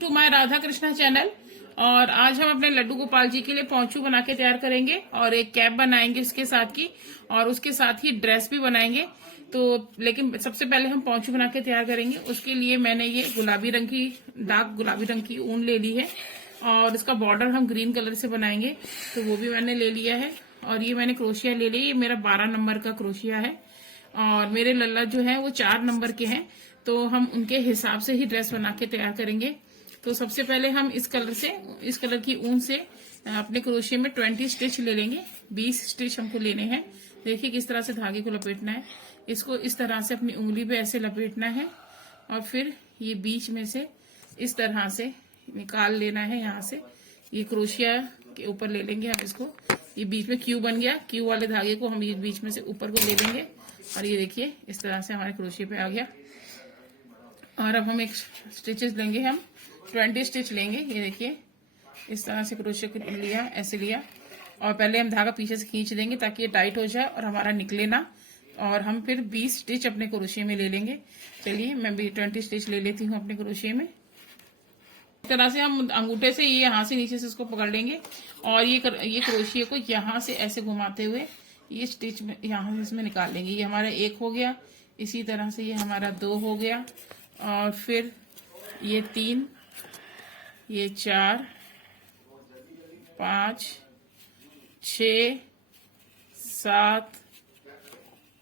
To my Radha Krishna channel. और आज हम अपने लड्डू गोपाल जी के लिए पौंचू बना के तैयार करेंगे और एक कैप बनाएंगे उसके साथ की, और उसके साथ ही ड्रेस भी बनाएंगे। तो लेकिन सबसे पहले हम पौंचू बना के तैयार करेंगे। उसके लिए मैंने ये गुलाबी रंग की, डार्क गुलाबी रंग की ऊन ले ली है और इसका बॉर्डर हम ग्रीन कलर से बनाएंगे, तो वो भी मैंने ले लिया है। और ये मैंने क्रोशिया ले लिया, ये मेरा 12 नंबर का क्रोशिया है और मेरे लल्ला जो है वो 4 नंबर के हैं, तो हम उनके हिसाब से ही ड्रेस बना के तैयार करेंगे। तो सबसे पहले हम इस कलर की ऊन से अपने क्रोशिया में 20 स्टिच ले लेंगे। 20 स्टिच हमको लेने हैं। देखिए किस तरह से धागे को लपेटना है। इसको इस तरह से अपनी उंगली पे ऐसे लपेटना है और फिर ये बीच में से इस तरह से निकाल लेना है। यहाँ से ये क्रोशिया के ऊपर ले लेंगे हम इसको। ये बीच में क्यू बन गया, क्यू वाले धागे को हम ये बीच में से ऊपर को ले लेंगे और ये देखिए इस तरह से हमारे क्रोशिया पे आ गया। और अब हम एक स्टिचेस लेंगे, हम 20 स्टिच लेंगे। ये देखिए इस तरह से क्रोशिया लिया, ऐसे लिया और पहले हम धागा पीछे से खींच देंगे ताकि ये टाइट हो जाए और हमारा निकले ना। और हम फिर 20 स्टिच अपने क्रोशिया में ले लेंगे। चलिए मैं भी 20 स्टिच ले लेती हूँ अपने क्रोशिया में। इस तरह से हम अंगूठे से ये यहाँ से नीचे से इसको पकड़ लेंगे और ये क्रोशिया को यहाँ से ऐसे घुमाते हुए ये स्टिच में यहाँ से इसमें निकाल लेंगे। ये हमारा 1 हो गया, इसी तरह से ये हमारा 2 हो गया और फिर ये 3, ये 4, 5, 6, 7,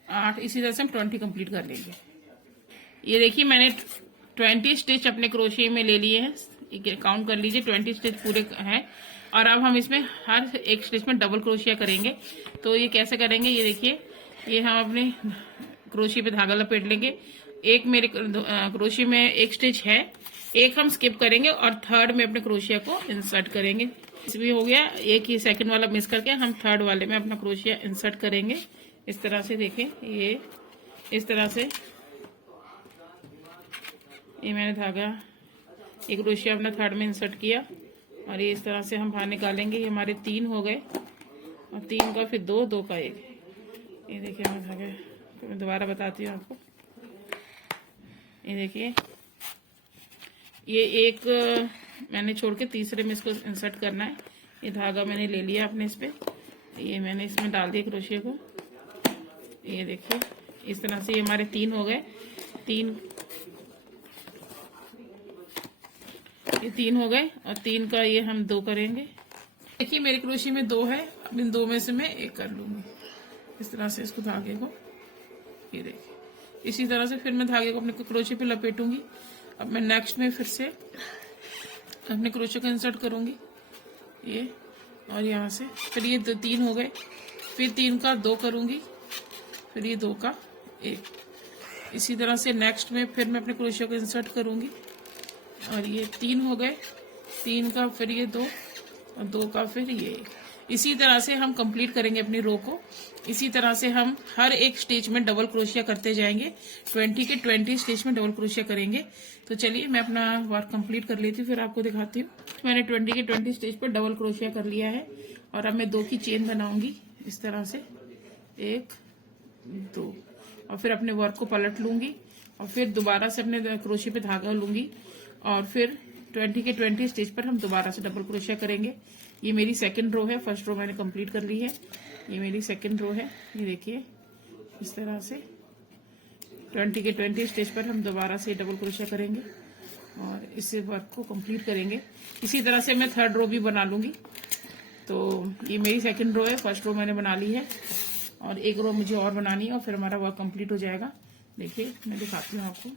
8, इसी तरह से हम 20 कंप्लीट कर लेंगे। ये देखिए मैंने 20 स्टिच अपने क्रोशिया में ले लिए हैं। काउंट कर लीजिए 20 स्टिच पूरे हैं। और अब हम इसमें हर एक स्टिच में डबल क्रोशिया करेंगे। तो ये कैसे करेंगे, ये देखिए ये हम अपने क्रोशिया पे धागा लपेट लेंगे। एक मेरे क्रोशिया में एक स्टिच है, एक हम स्किप करेंगे और थर्ड में अपने क्रोशिया को इंसर्ट करेंगे। इसमें हो गया, एक ही सेकंड वाला मिस करके हम थर्ड वाले में अपना क्रोशिया इंसर्ट करेंगे। इस तरह से देखें, ये इस तरह से ये मैंने धागा एक क्रोशिया अपना थर्ड में इंसर्ट किया और ये इस तरह से हम बाहर निकालेंगे। ये हमारे 3 हो गए और 3 का फिर 2, 2 का 1। ये देखिए हमारे धागे, तो मैं दोबारा बताती हूँ आपको। ये देखिए ये एक मैंने छोड़ के तीसरे में इसको इंसर्ट करना है। ये धागा मैंने ले लिया अपने इस पे, ये मैंने इसमें डाल दिया क्रोशिया को। ये देखिए इस तरह से ये हमारे 3 हो गए, 3 हो गए और 3 का ये हम 2 करेंगे। देखिए मेरे क्रोशिया में 2 है, अब इन 2 में से मैं 1 कर लूंगी। इस तरह से इसको धागे को, ये देखिए इसी तरह से फिर मैं धागे को अपने क्रोशिया पे लपेटूंगी। अब मैं नेक्स्ट में फिर से अपने क्रोशिया को इंसर्ट करूंगी ये, और यहाँ से फिर ये 3 हो गए, फिर 3 का 2 करूंगी, फिर ये 2 का 1। इसी तरह से नेक्स्ट में फिर मैं अपने क्रोशिया को इंसर्ट करूंगी और ये 3 हो गए, 3 का फिर ये 2 और 2 का फिर ये 1। इसी तरह से हम कंप्लीट करेंगे अपनी रो को। इसी तरह से हम हर एक स्टिच में डबल क्रोशिया करते जाएंगे। 20 के 20 स्टिच में डबल क्रोशिया करेंगे। तो चलिए मैं अपना वर्क कंप्लीट कर लेती हूँ, फिर आपको दिखाती हूँ। मैंने 20 के 20 स्टिच पर डबल क्रोशिया कर लिया है और अब मैं 2 की चेन बनाऊंगी इस तरह से, 1, 2 और फिर अपने वर्क को पलट लूंगी और फिर दोबारा से अपने क्रोशिया पे धागा लूंगी और फिर 20 के 20 स्टिच पर हम दोबारा से डबल क्रोशिया करेंगे। ये मेरी सेकंड रो है, फर्स्ट रो मैंने कंप्लीट कर ली है। ये मेरी सेकंड रो है। ये देखिए इस तरह से 20 के 20 स्टिच पर हम दोबारा से डबल क्रोशिया करेंगे और इससे वर्क को कंप्लीट करेंगे। इसी तरह से मैं थर्ड रो भी बना लूंगी। तो ये मेरी सेकंड रो है, फर्स्ट रो मैंने बना ली है और एक रो मुझे और बनानी है और फिर हमारा वर्क कंप्लीट हो जाएगा। देखिए मैं दिखाती हूँ आपको।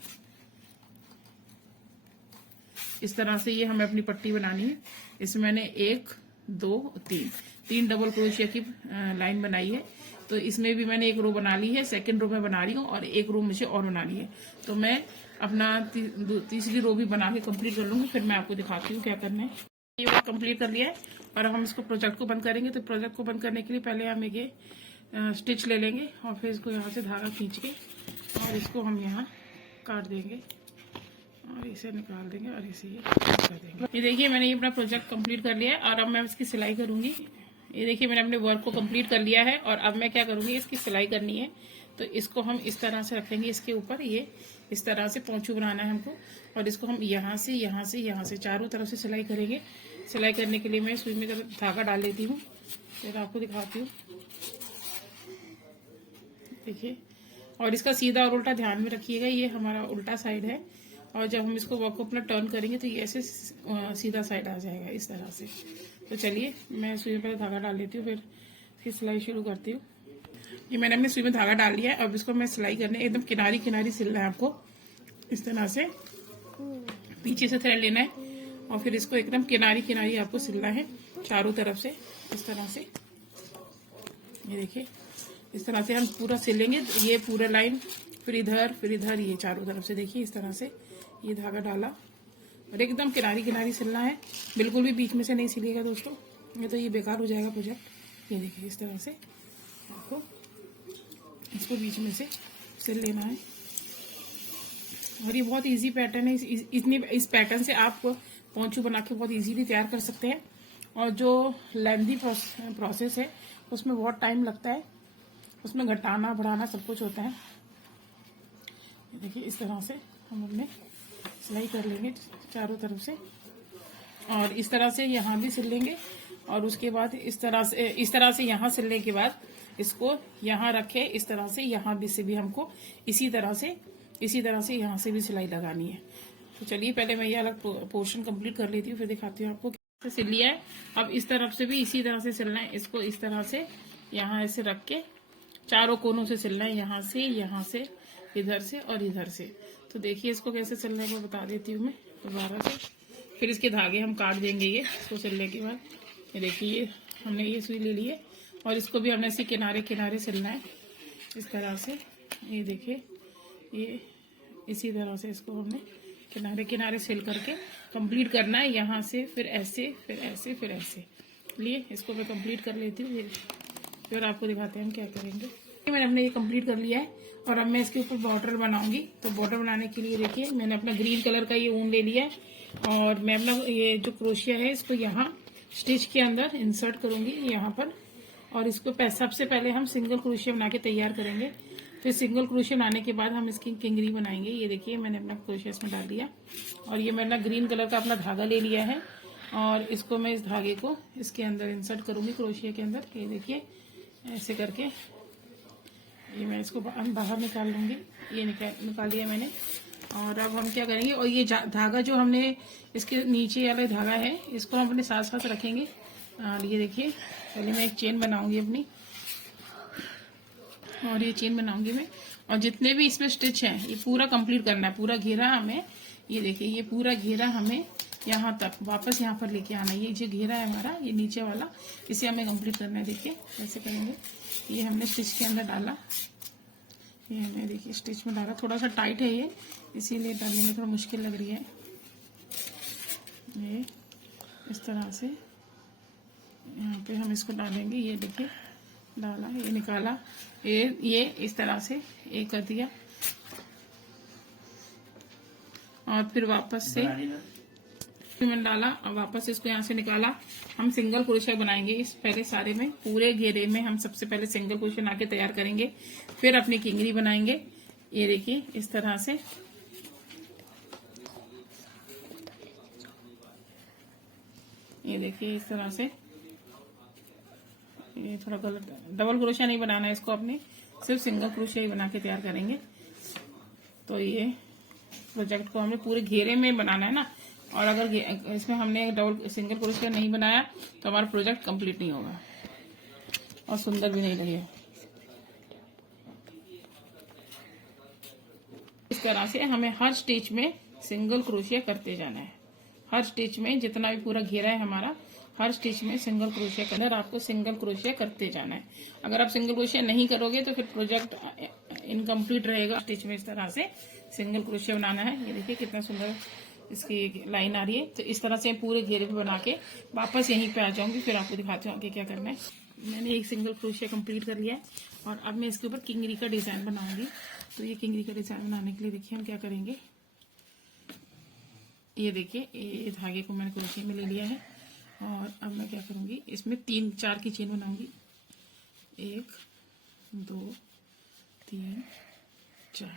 इस तरह से ये हमें अपनी पट्टी बनानी है। इसमें मैंने 1, 2, 3 डबल क्रोशिया की लाइन बनाई है। तो इसमें भी मैंने एक रो बना ली है, सेकंड रो में बना रही हूँ और एक रो मुझे और बनानी है। तो मैं अपना तीसरी रो भी बना के कंप्लीट कर लूंगी, फिर मैं आपको दिखाती हूँ क्या करना है। ये वर्क कंप्लीट कर लिया है और हम इसको प्रोजेक्ट को बंद करेंगे। तो प्रोजेक्ट को बंद करने के लिए पहले हम ये स्टिच ले लेंगे और फिर इसको यहाँ से धागा खींच के और इसको हम यहाँ काट देंगे और इसे निकाल देंगे और इसे ये कर देंगे। ये देखिए मैंने ये अपना प्रोजेक्ट कंप्लीट कर लिया है और अब मैं इसकी सिलाई करूंगी। ये देखिए मैंने अपने वर्क को कंप्लीट कर लिया है और अब मैं क्या करूंगी, इसकी सिलाई करनी है। तो इसको हम इस तरह से रखेंगे इसके ऊपर, ये इस तरह से पोंचू बनाना है हमको। और इसको हम यहाँ से यहाँ से यहाँ से चारों तरफ से सिलाई करेंगे। सिलाई करने के लिए मैं सुई में धागा डाल लेती हूँ, फिर आपको दिखाती हूँ। देखिए, और इसका सीधा और उल्टा ध्यान में रखिएगा, ये हमारा उल्टा साइड है, और जब हम इसको वर्क को अपना टर्न करेंगे तो ये ऐसे सीधा साइड आ जाएगा इस तरह से। तो चलिए मैं सुई में पहले धागा डाल लेती हूँ, फिर सिलाई शुरू करती हूँ। ये मैंने अपने सुई में धागा डाल लिया है। अब इसको मैं सिलाई करने एकदम किनारी किनारी सिलना है आपको, इस तरह से पीछे से थ्रेड लेना है और फिर इसको एकदम किनारी किनारी आपको सिलना है चारों तरफ से, इस तरह से। ये देखिए, इस तरह से हम पूरा सिलेंगे, ये पूरा लाइन, फिर इधर, ये चारों तरफ से। देखिए इस तरह से ये धागा डाला और एकदम किनारी किनारी सिलना है, बिल्कुल भी बीच में से नहीं सिलेगा दोस्तों, ये तो ये बेकार हो जाएगा प्रोजेक्ट। ये देखिए इस तरह से आपको इसको बीच में से सिल लेना है। और ये बहुत इजी पैटर्न है, इस पैटर्न से आप पोंचू बना के बहुत इजीली तैयार कर सकते हैं। और जो लेंथी प्रोसेस है उसमें बहुत टाइम लगता है, उसमें घटाना बढ़ाना सब कुछ होता है। देखिए इस तरह से हम अपने सिलाई कर लेंगे चारों तरफ से, और इस तरह से यहाँ भी सिल लेंगे। और उसके बाद इस तरह से यहाँ सिलने के बाद इसको यहाँ रखे, इस तरह से यहाँ भी से भी हमको इसी तरह से यहाँ से भी सिलाई लगानी है। तो चलिए पहले मैं ये अलग पोर्शन कंप्लीट कर लेती हूँ, फिर दिखाती हूँ आपको कैसे सिल लिया है। अब इस तरफ से भी इसी तरह से सिलना है, इसको इस तरह से यहाँ ऐसे रख के चारों कोनों से सिलना है, यहाँ से, इधर से और इधर से। तो देखिए इसको कैसे सिलना है मैं बता देती हूँ मैं दोबारा से। फिर इसके धागे हम काट देंगे ये इसको सिलने के बाद। ये देखिए हमने ये सुई ले ली है और इसको भी हमने ऐसे किनारे किनारे सिलना है इस तरह से। ये देखिए ये इसी तरह से इसको हमने किनारे किनारे सिल करके कंप्लीट करना है, यहाँ से फिर ऐसे, फिर ऐसे, फिर ऐसे। लिए इसको मैं कंप्लीट कर लेती हूँ, फिर आपको दिखाते हैं हम क्या करेंगे। मैंने अपने ये कंप्लीट कर लिया है और अब मैं इसके ऊपर बॉर्डर बनाऊंगी। तो बॉर्डर बनाने के लिए देखिए मैंने अपना ग्रीन कलर का ये ऊन ले लिया है और मैं अपना ये जो क्रोशिया है इसको यहाँ स्टिच के अंदर इंसर्ट करूंगी यहाँ पर। और इसको सबसे पहले हम सिंगल क्रोशिया बना के तैयार करेंगे, फिर सिंगल क्रोशिया बनाने के बाद हम इसकी किंगरी बनाएंगे। ये देखिए मैंने अपना क्रोशिया इसमें डाल दिया और ये मैंने ग्रीन कलर का अपना धागा ले लिया है और इसको मैं इस धागे को इसके अंदर इंसर्ट करूंगी क्रोशिया के अंदर। ये देखिए ऐसे करके ये मैं इसको बाहर निकाल लूंगी, ये निकाल लिया मैंने। और अब हम क्या करेंगे, और ये धागा जो हमने इसके नीचे वाला धागा है इसको हम अपने साथ साथ रखेंगे। और ये देखिए पहले मैं एक चेन बनाऊंगी अपनी, और ये चेन बनाऊंगी मैं। और जितने भी इसमें स्टिच हैं ये पूरा कंप्लीट करना है, पूरा घेरा हमें, ये देखिए ये पूरा घेरा हमें यहाँ तक वापस यहाँ पर लेके आना है। ये जो घेरा है हमारा ये नीचे वाला, इसे हमें कंप्लीट करना है। देखिए कैसे करेंगे, ये हमने स्टिच के अंदर डाला, ये हमने देखिए स्टिच में डाला, थोड़ा सा टाइट है ये इसीलिए डालने में थोड़ा मुश्किल लग रही है। ये इस तरह से यहाँ पे हम इसको डालेंगे। ये देखिए डाला, ये निकाला, ये इस तरह से ये कर दिया और फिर वापस से मैंने डाला और वापस इसको यहाँ से निकाला। हम सिंगल क्रोशिया बनाएंगे इस पहले सारे में, पूरे घेरे में हम सबसे पहले सिंगल क्रोशिया बना के तैयार करेंगे, फिर अपनी किंगरी बनाएंगे। ये देखिए इस तरह से, ये देखिए इस तरह से। ये थोड़ा गलत, डबल क्रोशिया नहीं बनाना है इसको, अपने सिर्फ सिंगल क्रोशिया ही बना के तैयार करेंगे। तो ये प्रोजेक्ट को हमें पूरे घेरे में बनाना है ना, और अगर इसमें हमने सिंगल क्रोशिया नहीं बनाया तो हमारा प्रोजेक्ट कंप्लीट नहीं होगा और सुंदर भी नहीं लगेगा। इस तरह से हमें हर स्टिच में सिंगल क्रोशिया करते जाना है, हर स्टिच में जितना भी पूरा घेरा है हमारा, हर स्टिच में सिंगल क्रोशिया करना, आपको सिंगल क्रोशिया करते जाना है। अगर आप सिंगल क्रोशिया नहीं करोगे तो फिर प्रोजेक्ट इनकम्प्लीट रहेगा। स्टिच में इस तरह से सिंगल क्रोशिया बनाना है। ये देखिए कितना सुंदर इसकी लाइन आ रही है। तो इस तरह से पूरे घेरे पे बना के वापस यहीं पे आ जाऊंगी, फिर आपको दिखाती हूँ आगे क्या करना है। मैंने एक सिंगल क्रोशिया कंप्लीट कर लिया है और अब मैं इसके ऊपर किंगरी का डिजाइन बनाऊंगी। तो ये किंगरी का डिजाइन बनाने के लिए देखिए हम क्या करेंगे, ये देखिए ये धागे को मैंने क्रोशिया में ले लिया है और अब मैं क्या करूंगी, इसमें 3-4 की चेन बनाऊंगी, 1 2 3 4,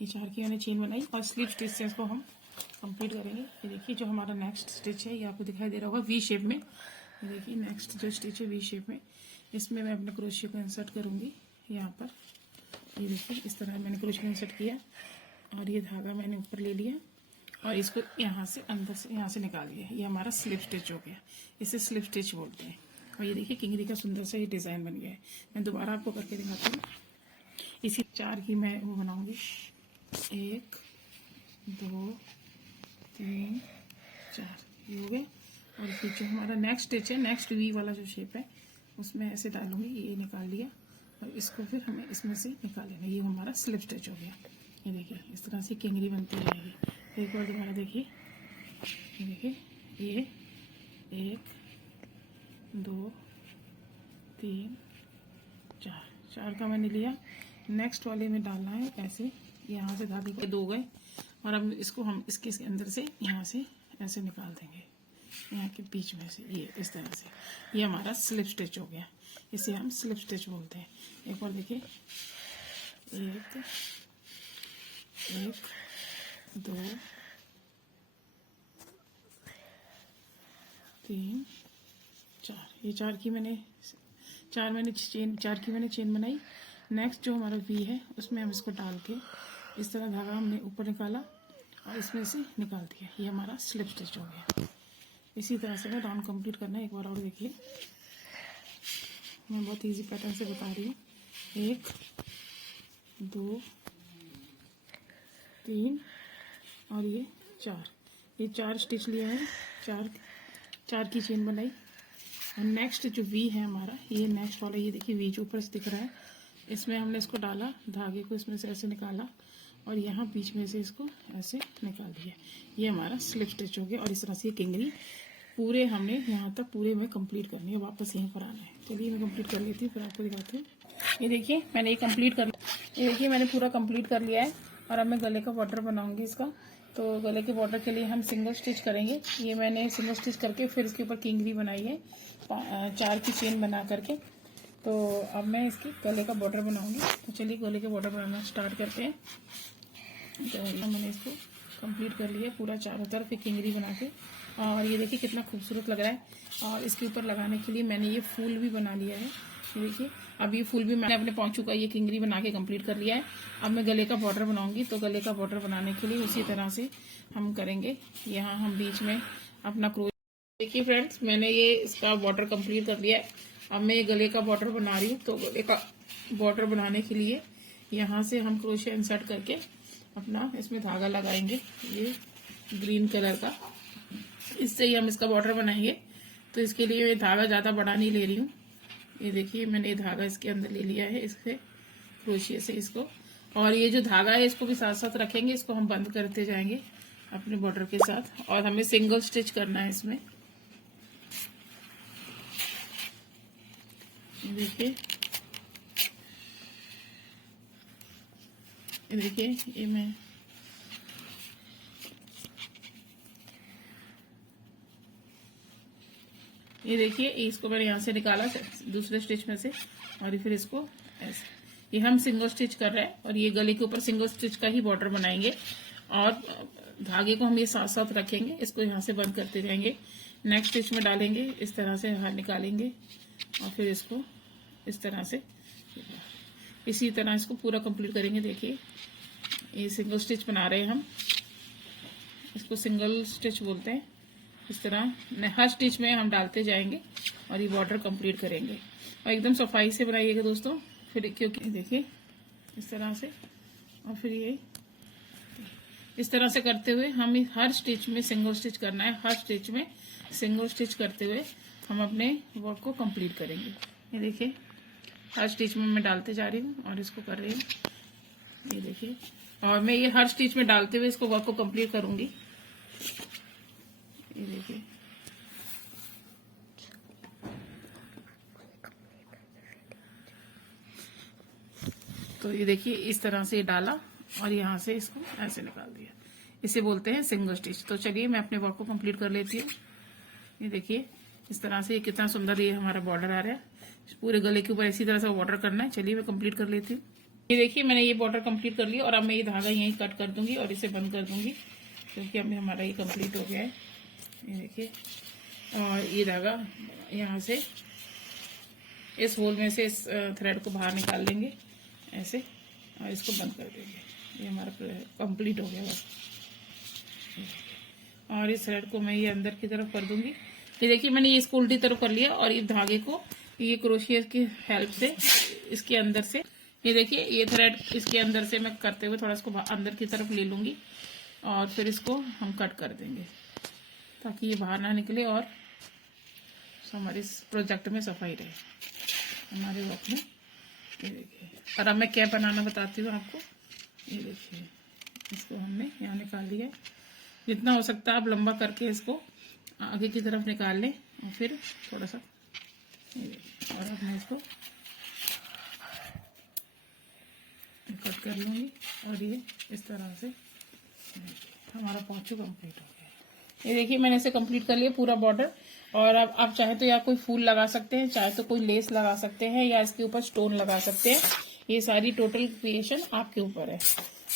ये 4 की मैंने चेन बनाई और स्लिप स्टिच से इसको हम कंप्लीट करेंगे। ये देखिए जो हमारा नेक्स्ट स्टिच है ये आपको दिखाई दे रहा होगा वी शेप में। ये देखिए नेक्स्ट जो स्टिच है वी शेप में, इसमें मैं अपने क्रोशिया को इंसर्ट करूंगी यहाँ पर। ये देखिए इस तरह मैंने क्रोशिया इंसर्ट किया और ये धागा मैंने ऊपर ले लिया और इसको यहाँ से अंदर से यहाँ से निकाल लिया। ये हमारा स्लिप स्टिच हो गया, इसे स्लिप स्टिच बोलते हैं। और ये देखिए किंगरी का सुंदर सा ये डिजाइन बन गया है। मैं दोबारा आपको करके दिखाती हूँ। इसी 4 की मैं वो बनाऊंगी, 1 2 3 4, ये हो गए। और फिर जो हमारा नेक्स्ट स्टिच है, नेक्स्ट वी वाला जो शेप है उसमें ऐसे डालूंगी, ये निकाल लिया और इसको फिर हमें इसमें से निकाल लेना। ये हमारा स्लिप स्टिच हो गया। ये देखिए इस तरह से किंगरी बनती रहेगी। एक बार दोबारा देखिए, ये देखिए ये 1 2 3 4 का मैंने लिया। नेक्स्ट वाले में डालना है ऐसे, यहाँ से धागे के 2 गए और अब इसको हम इसके अंदर से यहाँ से ऐसे निकाल देंगे, यहाँ के बीच में से, ये इस तरह से। ये हमारा स्लिप स्टिच हो गया, इसे हम स्लिप स्टिच बोलते हैं। एक बार देखिए, 1 2 3 4, ये 4 की मैंने चेन बनाई। नेक्स्ट जो हमारा वी है उसमें हम इसको डाल के इस तरह धागा हमने ऊपर निकाला और इसमें से निकाल दिया। ये हमारा स्लिप स्टिच हो गया। इसी तरह से मैं राउंड कंप्लीट करना है। एक बार और देखिए, मैं बहुत इजी पैटर्न से बता रही हूँ। 1 2 3 और ये 4, ये 4 स्टिच लिए हैं, 4 की चेन बनाई। और नेक्स्ट जो वी है हमारा, ये नेक्स्ट वाला, ये देखिए वी जो ऊपर से दिख रहा है, इसमें हमने इसको डाला, धागे को इसमें से ऐसे निकाला और यहाँ बीच में से इसको ऐसे निकाल दिया। ये हमारा स्लिप स्टिच हो गया। और इस तरह से किंगरी पूरे हमने यहाँ तक पूरे में कंप्लीट करनी है, वापस यहीं पर आना है। चलिए मैं कंप्लीट कर लेती हूँ, फिर आपको दिखाती हूँ। ये देखिए मैंने ये कंप्लीट कर लिया, ये देखिए मैंने पूरा कंप्लीट कर लिया है। और अब मैं गले का बॉर्डर बनाऊंगी इसका। तो गले के बॉर्डर के लिए हम सिंगल स्टिच करेंगे। ये मैंने सिंगल स्टिच करके फिर इसके ऊपर किंगरी बनाई है 4 की चेन बना करके। तो अब मैं इसकी गले का बॉर्डर बनाऊंगी। तो चलिए गले का बॉर्डर बनाना स्टार्ट करते हैं। तो मैंने इसको कंप्लीट कर लिया पूरा चारों तरफ एक किंगरी बना के। और ये देखिए कितना खूबसूरत लग रहा है। और इसके ऊपर लगाने के लिए मैंने ये फूल भी बना लिया है। ये देखिए अब ये फूल भी मैंने अपने पौंचू का ये किंगरी बना के कंप्लीट कर लिया है। अब मैं गले का बॉर्डर बनाऊंगी। तो गले का बॉर्डर बनाने के लिए उसी तरह से हम करेंगे। यहाँ हम बीच में अपना क्रोच, देखिए फ्रेंड्स मैंने ये इसका बॉर्डर कंप्लीट कर लिया है। अब मैं ये गले का बॉर्डर बना रही हूँ। तो गले का बॉर्डर बनाने के लिए यहाँ से हम क्रोशिया इंसर्ट करके अपना इसमें धागा लगाएंगे, ये ग्रीन कलर का, इससे ही हम इसका बॉर्डर बनाएंगे। तो इसके लिए मैं धागा ज़्यादा बड़ा नहीं ले रही हूँ। ये देखिए मैंने ये धागा इसके अंदर ले लिया है, इससे क्रोशिया से इसको। और ये जो धागा है इसको भी साथ साथ रखेंगे, इसको हम बंद करते जाएंगे अपने बॉर्डर के साथ। और हमें सिंगल स्टिच करना है इसमें। देखिए ये मैं ये देखिए इसको मैंने यहाँ से निकाला दूसरे स्टिच में से और फिर इसको ऐसे, ये हम सिंगल स्टिच कर रहे हैं। और ये गले के ऊपर सिंगल स्टिच का ही बॉर्डर बनाएंगे। और धागे को हम ये साथ साथ रखेंगे, इसको यहाँ से बंद करते जाएंगे। नेक्स्ट स्टिच में डालेंगे, इस तरह से बाहर निकालेंगे और फिर इसको इस तरह से, इसी तरह इसको पूरा कंप्लीट करेंगे। देखिए ये सिंगल स्टिच बना रहे हैं हम, इसको सिंगल स्टिच बोलते हैं। इस तरह हर स्टिच में हम डालते जाएंगे और ये बॉर्डर कंप्लीट करेंगे। और एकदम सफाई से बनाइएगा दोस्तों, फिर क्योंकि देखिए इस तरह से। और फिर ये इस तरह से करते हुए हम हर स्टिच में सिंगल स्टिच करना है। हर स्टिच में सिंगल स्टिच करते हुए हम अपने वर्क को कंप्लीट करेंगे। ये देखिए हर स्टिच में मैं डालते जा रही हूँ और इसको कर रही हूँ। ये देखिए, और मैं ये हर स्टिच में डालते हुए इसको वर्क को कंप्लीट करूंगी। ये देखिए तो ये देखिए इस तरह से डाला और यहाँ से इसको ऐसे निकाल दिया, इसे बोलते हैं सिंगल स्टिच। तो चलिए मैं अपने वर्क को कंप्लीट कर लेती हूँ। ये देखिए इस तरह से कितना सुंदर ये हमारा बॉर्डर आ रहा है। पूरे गले के ऊपर इसी तरह से बॉर्डर करना है। चलिए मैं कंप्लीट कर लेती हूँ। ये देखिए मैंने ये बॉर्डर कंप्लीट कर लिया और अब मैं ये धागा यहीं कट कर दूंगी और इसे बंद कर दूंगी, क्योंकि अब हमारा ये कंप्लीट हो गया है। ये देखिए, और ये धागा यहाँ से इस होल में से इस थ्रेड को बाहर निकाल लेंगे ऐसे, और इसको बंद कर देंगे। ये हमारा कंप्लीट हो गया बस। और इस थ्रेड को मैं ये अंदर की तरफ कर दूंगी। ये देखिए मैंने ये इसको उल्टी तरफ कर लिया और ये धागे को ये क्रोशिया की हेल्प से इसके अंदर से, ये देखिए ये थ्रेड इसके अंदर से मैं करते हुए थोड़ा इसको अंदर की तरफ ले लूंगी और फिर इसको हम कट कर देंगे ताकि ये बाहर ना निकले और हमारे इस प्रोजेक्ट में सफाई रहे हमारे वर्क में। ये देखिए, और अब मैं कैप बनाना बताती हूँ आपको। ये देखिए, इसको हमने यहाँ निकाल लिया है। जितना हो सकता है आप लंबा करके इसको आगे की तरफ निकाल लें और फिर थोड़ा सा, और अब मैं इसको कट कर लूँगी और ये इस तरह से हमारा पोंचू कंप्लीट हो गया। ये देखिए मैंने इसे कंप्लीट कर लिया पूरा बॉर्डर। और अब आप चाहे तो या कोई फूल लगा सकते हैं, चाहे तो कोई लेस लगा सकते हैं, या इसके ऊपर स्टोन लगा सकते हैं। ये सारी टोटल क्रिएशन आपके ऊपर है।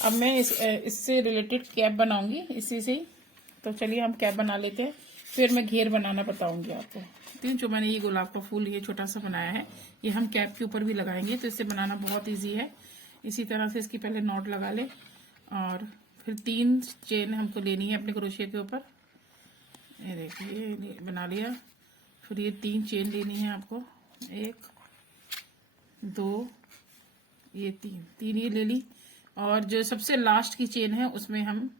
अब मैं इससे रिलेटेड कैप बनाऊंगी इसी से ही। तो चलिए हम कैप बना लेते हैं, फिर मैं घेर बनाना बताऊंगी आपको। जो मैंने ये गुलाब का फूल ये छोटा सा बनाया है, ये हम कैप के ऊपर भी लगाएंगे, तो इससे बनाना बहुत ईजी है। इसी तरह से इसकी पहले नॉट लगा ले और फिर 3 चेन हमको लेनी है अपने क्रोशिया के ऊपर। ये देखिए ये बना लिया। फिर ये 3 चेन लेनी है आपको, 1 2 ये 3 ये ले ली। और जो सबसे लास्ट की चेन है उसमें हम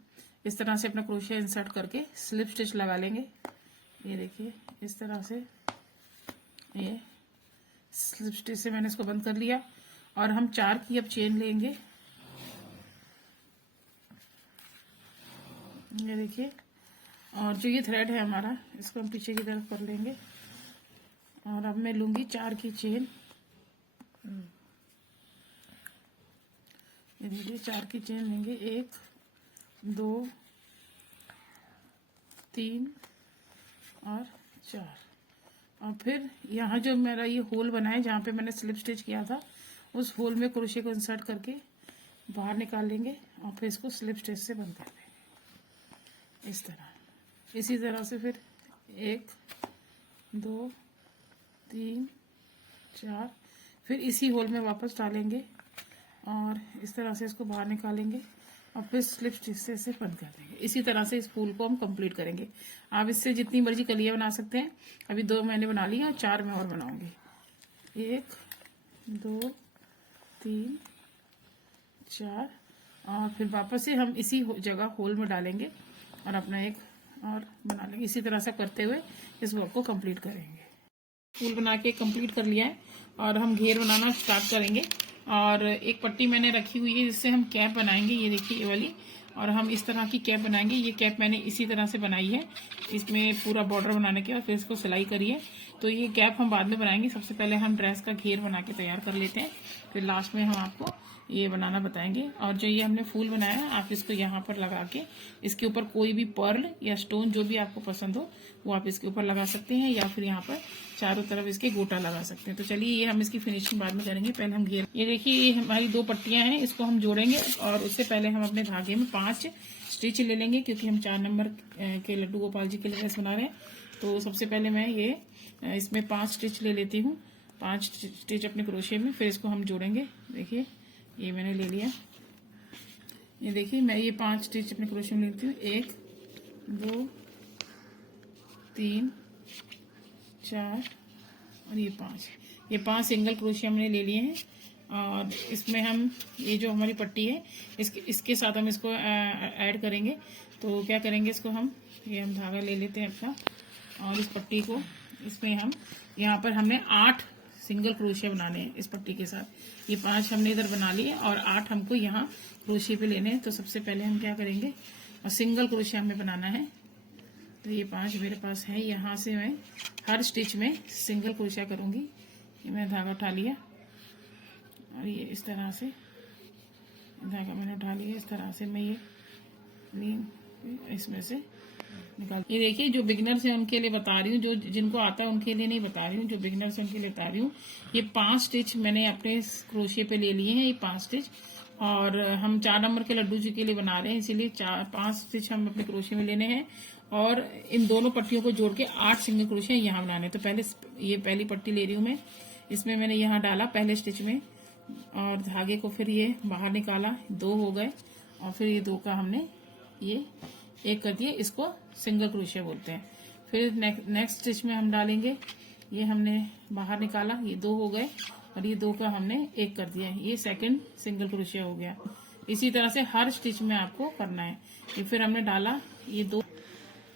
इस तरह से अपना क्रोशिया इंसर्ट करके स्लिप स्टिच लगा लेंगे। ये देखिए इस तरह से ये स्लिप स्टिच से मैंने इसको बंद कर लिया। और हम 4 की अब चेन लेंगे। ये देखिए, और जो ये थ्रेड है हमारा इसको हम पीछे की तरफ कर लेंगे। और अब मैं लूंगी 4 की चेन। ये देखिए 4 की चेन लेंगे, 1 2 3 और 4। और फिर यहाँ जो मेरा ये होल बना है जहाँ पे मैंने स्लिप स्टिच किया था, उस होल में क्रोशिया को इंसर्ट करके बाहर निकाल लेंगे और फिर इसको स्लिप स्टिच से बंद कर देंगे इस तरह। इसी तरह से फिर 1 2 3 4 फिर इसी होल में वापस डालेंगे और इस तरह से इसको बाहर निकालेंगे और फिर स्लिप स्टिच से इसे बंद कर देंगे। इसी तरह से इस फूल को हम कंप्लीट करेंगे। आप इससे जितनी मर्जी कलियां बना सकते हैं। अभी 2 मैंने बना ली और 4 मैं और बनाऊंगी। 1 2 3 4 और फिर वापस से हम इसी जगह होल में डालेंगे और अपना एक और बना लेंगे। इसी तरह से करते हुए इस वर्क को कंप्लीट करेंगे। फूल बना के कंप्लीट कर लिया है और हम घेर बनाना स्टार्ट करेंगे। और एक पट्टी मैंने रखी हुई है जिससे हम कैप बनाएंगे। ये देखिए ये वाली, और हम इस तरह की कैप बनाएंगे। ये कैप मैंने इसी तरह से बनाई है, इसमें पूरा बॉर्डर बनाने के बाद फिर इसको सिलाई करी है। तो ये कैप हम बाद में बनाएंगे। सबसे पहले हम ड्रेस का घेर बना के तैयार कर लेते हैं, फिर लास्ट में हम आपको ये बनाना बताएंगे। और जो ये हमने फूल बनाया है, आप इसको यहाँ पर लगा के इसके ऊपर कोई भी पर्ल या स्टोन जो भी आपको पसंद हो वो आप इसके ऊपर लगा सकते हैं, या फिर यहाँ पर चारों तरफ इसके गोटा लगा सकते हैं। तो चलिए ये हम इसकी फिनिशिंग बाद में करेंगे। पहले हम घेर, ये देखिए ये हमारी 2 पट्टियां हैं, इसको हम जोड़ेंगे। और उससे पहले हम अपने धागे में 5 स्टिच ले लेंगे, क्योंकि हम 4 नंबर के लड्डू गोपाल जी के लिए ड्रेस बना रहे हैं। तो सबसे पहले मैं ये इसमें 5 स्टिच ले लेती हूँ, 5 स्टिच अपने क्रोशिया में। फिर इसको हम जोड़ेंगे। देखिए ये मैंने ले लिया। ये देखिए मैं ये 5 स्टिच अपने क्रोशिया में लेती हूँ, 1 2 3 4 और ये 5। ये 5 सिंगल क्रोशिया हमने ले लिए हैं। और इसमें हम ये जो हमारी पट्टी है इसके साथ हम इसको ऐड करेंगे। तो क्या करेंगे, इसको हम धागा ले लेते हैं अपना, और इस पट्टी को इसमें हम यहाँ पर हमने 8 सिंगल क्रोशिया बनाने हैं इस पट्टी के साथ। ये 5 हमने इधर बना लिए और 8 हमको यहाँ क्रोशिया पे लेने हैं। तो सबसे पहले हम क्या करेंगे, और सिंगल क्रोशिया हमें बनाना है। तो ये 5 मेरे पास है। यहाँ से मैं हर स्टिच में सिंगल क्रोशिया करूँगी। ये मैंने धागा उठा लिया और ये इस तरह से धागा मैंने उठा लिया। इस तरह से मैं ये इसमें से निकाल। ये देखिए जो बिगिनर्स है उनके लिए बता रही हूँ, जो जिनको आता है उनके लिए नहीं बता रही हूँ, जो बिगिनर्स है उनके लिए बता रही हूँ। ये 5 स्टिच मैंने अपने क्रोशिये पे ले लिए हैं, ये 5 स्टिच। और हम 4 नंबर के लड्डू जी के लिए बना रहे हैं, इसीलिए 5 स्टिच हम अपने क्रोशिये में लेने हैं। और इन दोनों पट्टियों को जोड़ के 8 सिंगल क्रोशिया यहाँ बनाने। तो पहले ये पहली पट्टी ले रही हूँ मैं, इसमें मैंने यहाँ डाला पहले स्टिच में, और धागे को फिर ये बाहर निकाला, 2 हो गए। और फिर ये 2 का हमने ये 1 कर दिया, इसको सिंगल क्रोशिया बोलते हैं। फिर नेक्स्ट स्टिच में हम डालेंगे, ये हमने बाहर निकाला, ये 2 हो गए, और ये 2 का हमने 1 कर दिया, ये सेकंड सिंगल क्रोशिया हो गया। इसी तरह से हर स्टिच में आपको करना है। ये फिर हमने डाला ये 2,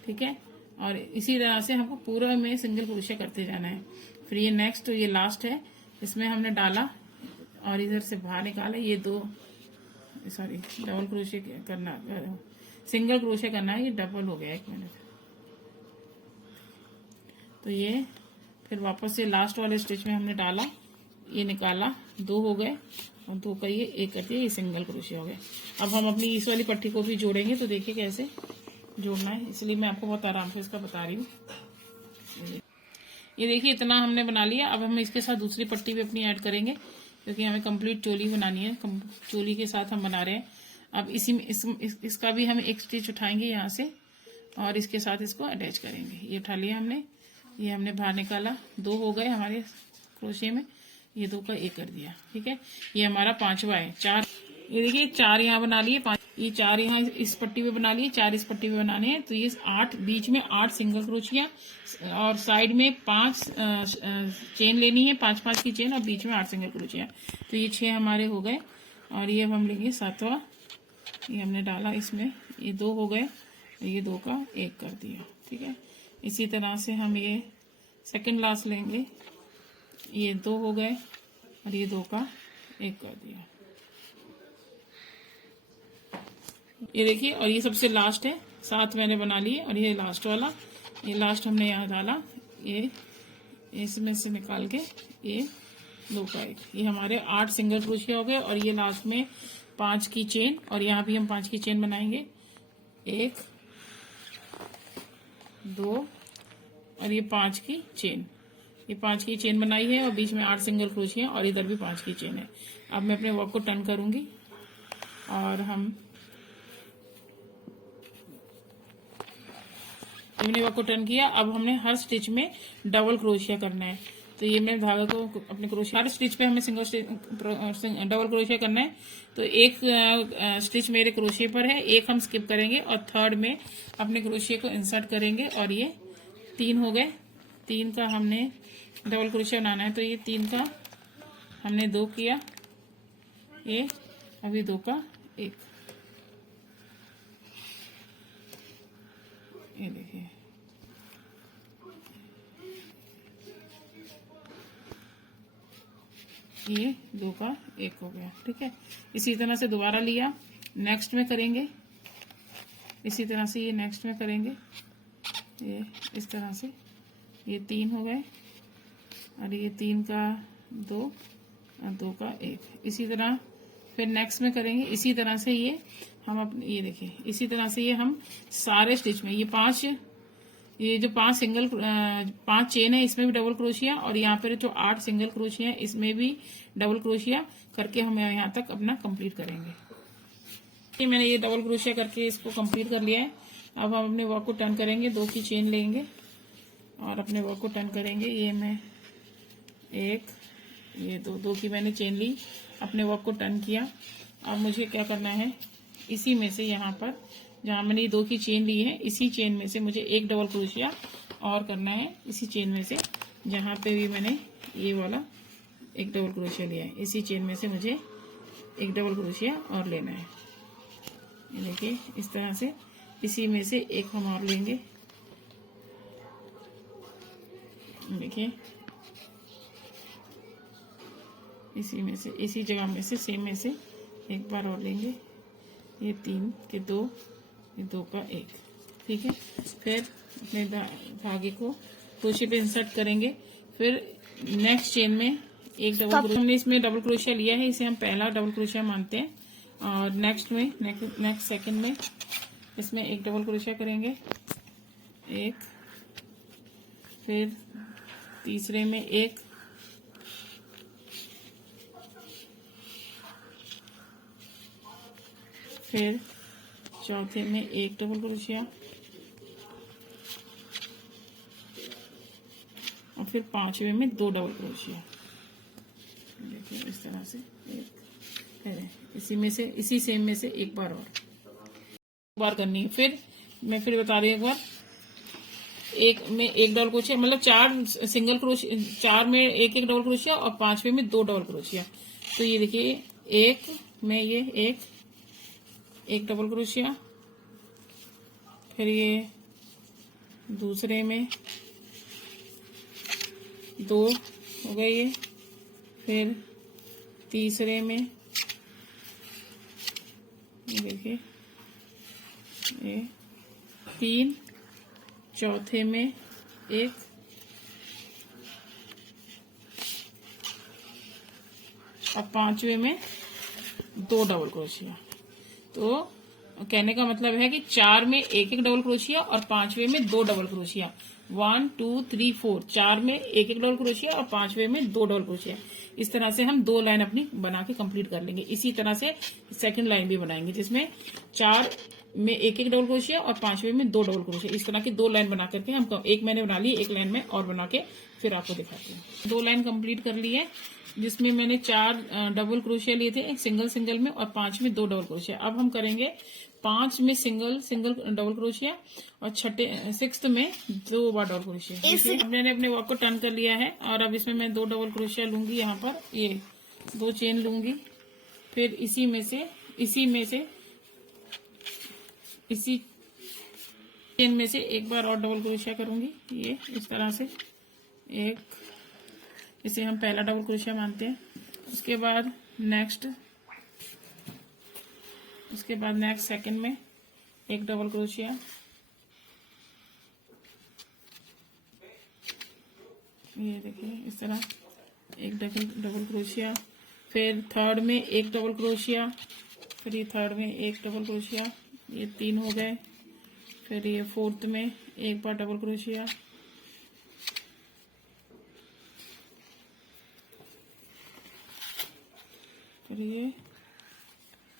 ठीक है, और इसी तरह से हमको पूरा में सिंगल क्रोशिया करते जाना है। फिर ये नेक्स्ट, ये लास्ट है, इसमें हमने डाला और इधर से बाहर निकाला, ये 2 सॉरी डबल क्रोशिया करना, सिंगल क्रोशिया करना है, ये डबल हो गया, 1 मिनट। तो ये फिर वापस से लास्ट वाले स्टिच में हमने डाला, ये निकाला, 2 हो गए, और 2 का ये 1 कर दिया, ये सिंगल क्रोशिया हो गया। अब हम अपनी इस वाली पट्टी को भी जोड़ेंगे, तो देखिए कैसे जोड़ना है, इसलिए मैं आपको बहुत आराम से इसका बता रही हूँ। ये देखिए इतना हमने बना लिया। अब हम इसके साथ दूसरी पट्टी भी अपनी ऐड करेंगे, क्योंकि हमें कंप्लीट चोली बनानी है, चोली के साथ हम बना रहे हैं। अब इसी में इसका भी हम 1 स्टिच उठाएंगे यहाँ से, और इसके साथ इसको अटैच करेंगे। ये उठा लिया हमने, ये हमने बाहर निकाला, 2 हो गए हमारे क्रोशिये में, ये 2 का 1 कर दिया, ठीक है। ये हमारा 5वां है। 4, ये देखिए 4 यहाँ बना लिए, 5 ये 4 यहाँ इस पट्टी पे बना लिए, 4 इस पट्टी पे बनाने हैं। तो ये 8, बीच में 8 सिंगल क्रोशिया, और साइड में 5 चेन लेनी है, 5-5 की चेन, और बीच में 8 सिंगल क्रोशिया। तो ये 6 हमारे हो गए। और ये अब हम लेंगे 7वां, ये हमने डाला इसमें, ये 2 हो गए, ये 2 का 1 कर दिया, ठीक है। इसी तरह से हम ये सेकंड लास्ट लेंगे, ये 2 हो गए, और ये 2 का 1 कर दिया, ये देखिए। और ये सबसे लास्ट है, 7 मैंने बना लिए, और ये लास्ट वाला, ये लास्ट हमने यहाँ डाला, ये इसमें से निकाल के ये 2 का 1, ये हमारे 8 सिंगल क्रोशिया हो गए। और ये लास्ट में 5 की चेन, और यहाँ भी हम 5 की चेन बनाएंगे, 1 2, और ये 5 की चेन, ये 5 की चेन बनाई है, और बीच में 8 सिंगल क्रोशिया, और इधर भी 5 की चेन है। अब मैं अपने वर्क को टर्न करूंगी, और हमने वर्क को टर्न किया। अब हमने हर स्टिच में डबल क्रोशिया करना है। तो ये मैं धागे को अपने क्रोशिया, हर स्टिच पे हमें डबल क्रोशिया करना है। तो एक स्टिच मेरे क्रोशिया पर है, एक हम स्किप करेंगे, और थर्ड में अपने क्रोशिया को इंसर्ट करेंगे। और ये 3 हो गए, 3 का हमने डबल क्रोशिया बनाना है। तो ये 3 का हमने 2 किया, ये अभी 2 का 1, ये देखिए, ये 2 का 1 हो गया, ठीक है। इसी तरह से दोबारा लिया, नेक्स्ट में करेंगे, इसी तरह से ये नेक्स्ट में करेंगे, ये इस तरह से, ये 3 हो गए, और ये 3 का 2, और 2 का 1, इसी तरह फिर नेक्स्ट में करेंगे। इसी तरह से ये हम अपने, ये देखिए, इसी तरह से ये हम सारे स्टिच में, ये जो 5 चेन है, इसमें भी डबल क्रोशिया, और यहाँ पर जो 8 सिंगल क्रोशिया है, इसमें भी डबल क्रोशिया करके हम यहाँ तक अपना कंप्लीट करेंगे। मैंने ये डबल क्रोशिया करके इसको कंप्लीट कर लिया है। अब हम अपने वर्क को टर्न करेंगे, 2 की चेन लेंगे, और अपने वर्क को टर्न करेंगे। ये मैं 1, ये 2 की मैंने चेन ली, अपने वर्क को टर्न किया। अब मुझे क्या करना है, इसी में से यहाँ पर जहाँ मैंने ये 2 की चेन ली है, इसी चेन में से मुझे 1 डबल क्रोशिया और करना है। इसी चेन में से जहाँ पे भी मैंने ये वाला 1 डबल क्रोशिया लिया है, इसी चेन में से मुझे 1 डबल क्रोशिया और लेना है। ये देखिए, इस तरह से इसी में से 1 हम और लेंगे। देखिए, इसी में से, इसी जगह में से, सेम में से 1 बार और लेंगे। ये 3 के 2, ये 2 का 1, ठीक है। फिर अपने धागे को क्रोशिया पे इंसर्ट करेंगे। फिर नेक्स्ट चेन में 1 डबल क्रोशिया, हमने इसमें डबल क्रोशिया लिया है, इसे हम पहला डबल क्रोशिया मानते हैं। और नेक्स्ट सेकंड में इसमें 1 डबल क्रोशिया करेंगे, एक, फिर तीसरे में एक, फिर चौथे में एक डबल क्रोशिया, और फिर पांचवे में दो डबल क्रोशिया। देखिए इस तरह से एक, फिर इसी में से, इसी सेम में से एक बार और करनी है। फिर मैं फिर बता रही हूँ एक बार, एक में एक डबल क्रोशिया, मतलब 4 सिंगल क्रोशिया, 4 में एक एक डबल क्रोशिया और पांचवे में 2 डबल क्रोशिया। तो ये देखिए एक में ये एक डबल क्रोशिया, फिर ये दूसरे में 2 हो गए ये, फिर तीसरे में ये देखिए ये 3, चौथे में एक, और पांचवे में 2 डबल क्रोशिया। तो कहने का मतलब है कि 4 में एक एक डबल क्रोशिया और पांचवे में 2 डबल क्रोशिया। 1 2 3 4, 4 में एक एक डबल क्रोशिया और पांचवे में 2 डबल क्रोशिया। इस तरह से हम 2 लाइन अपनी बना के कंप्लीट कर लेंगे। इसी तरह से सेकंड लाइन भी बनाएंगे, जिसमें 4 में एक एक डबल क्रोशिया और पांचवे में 2 डबल क्रोशिया। इस तरह की 2 लाइन बना करके हम, एक मैंने बना ली, एक लाइन में और बना के फिर आपको दिखाती हूँ। 2 लाइन कंप्लीट कर ली है, जिसमें मैंने 4 डबल क्रोशिया लिए थे, एक सिंगल में, और 5 में 2 डबल क्रोशिया। अब हम करेंगे 5 में सिंगल डबल क्रोशिया और सिक्स्थ में 2 बार डबल क्रोशिया। मैंने अपने वर्क को टर्न कर लिया है, और अब इसमें मैं 2 डबल क्रोशिया लूंगी। यहाँ पर ये 2 चेन लूंगी, फिर इसी चेन में से एक बार और डबल क्रोशिया करूंगी। ये इस तरह से एक, इसे हम पहला डबल क्रोशिया मानते हैं। उसके बाद नेक्स्ट सेकंड में एक डबल क्रोशिया, ये देखिए इस तरह एक डबल क्रोशिया, फिर थर्ड में एक डबल क्रोशिया, फिर ये थर्ड में एक डबल क्रोशिया, ये 3 हो गए। फिर ये फोर्थ में एक बार डबल क्रोशिया, फिर ये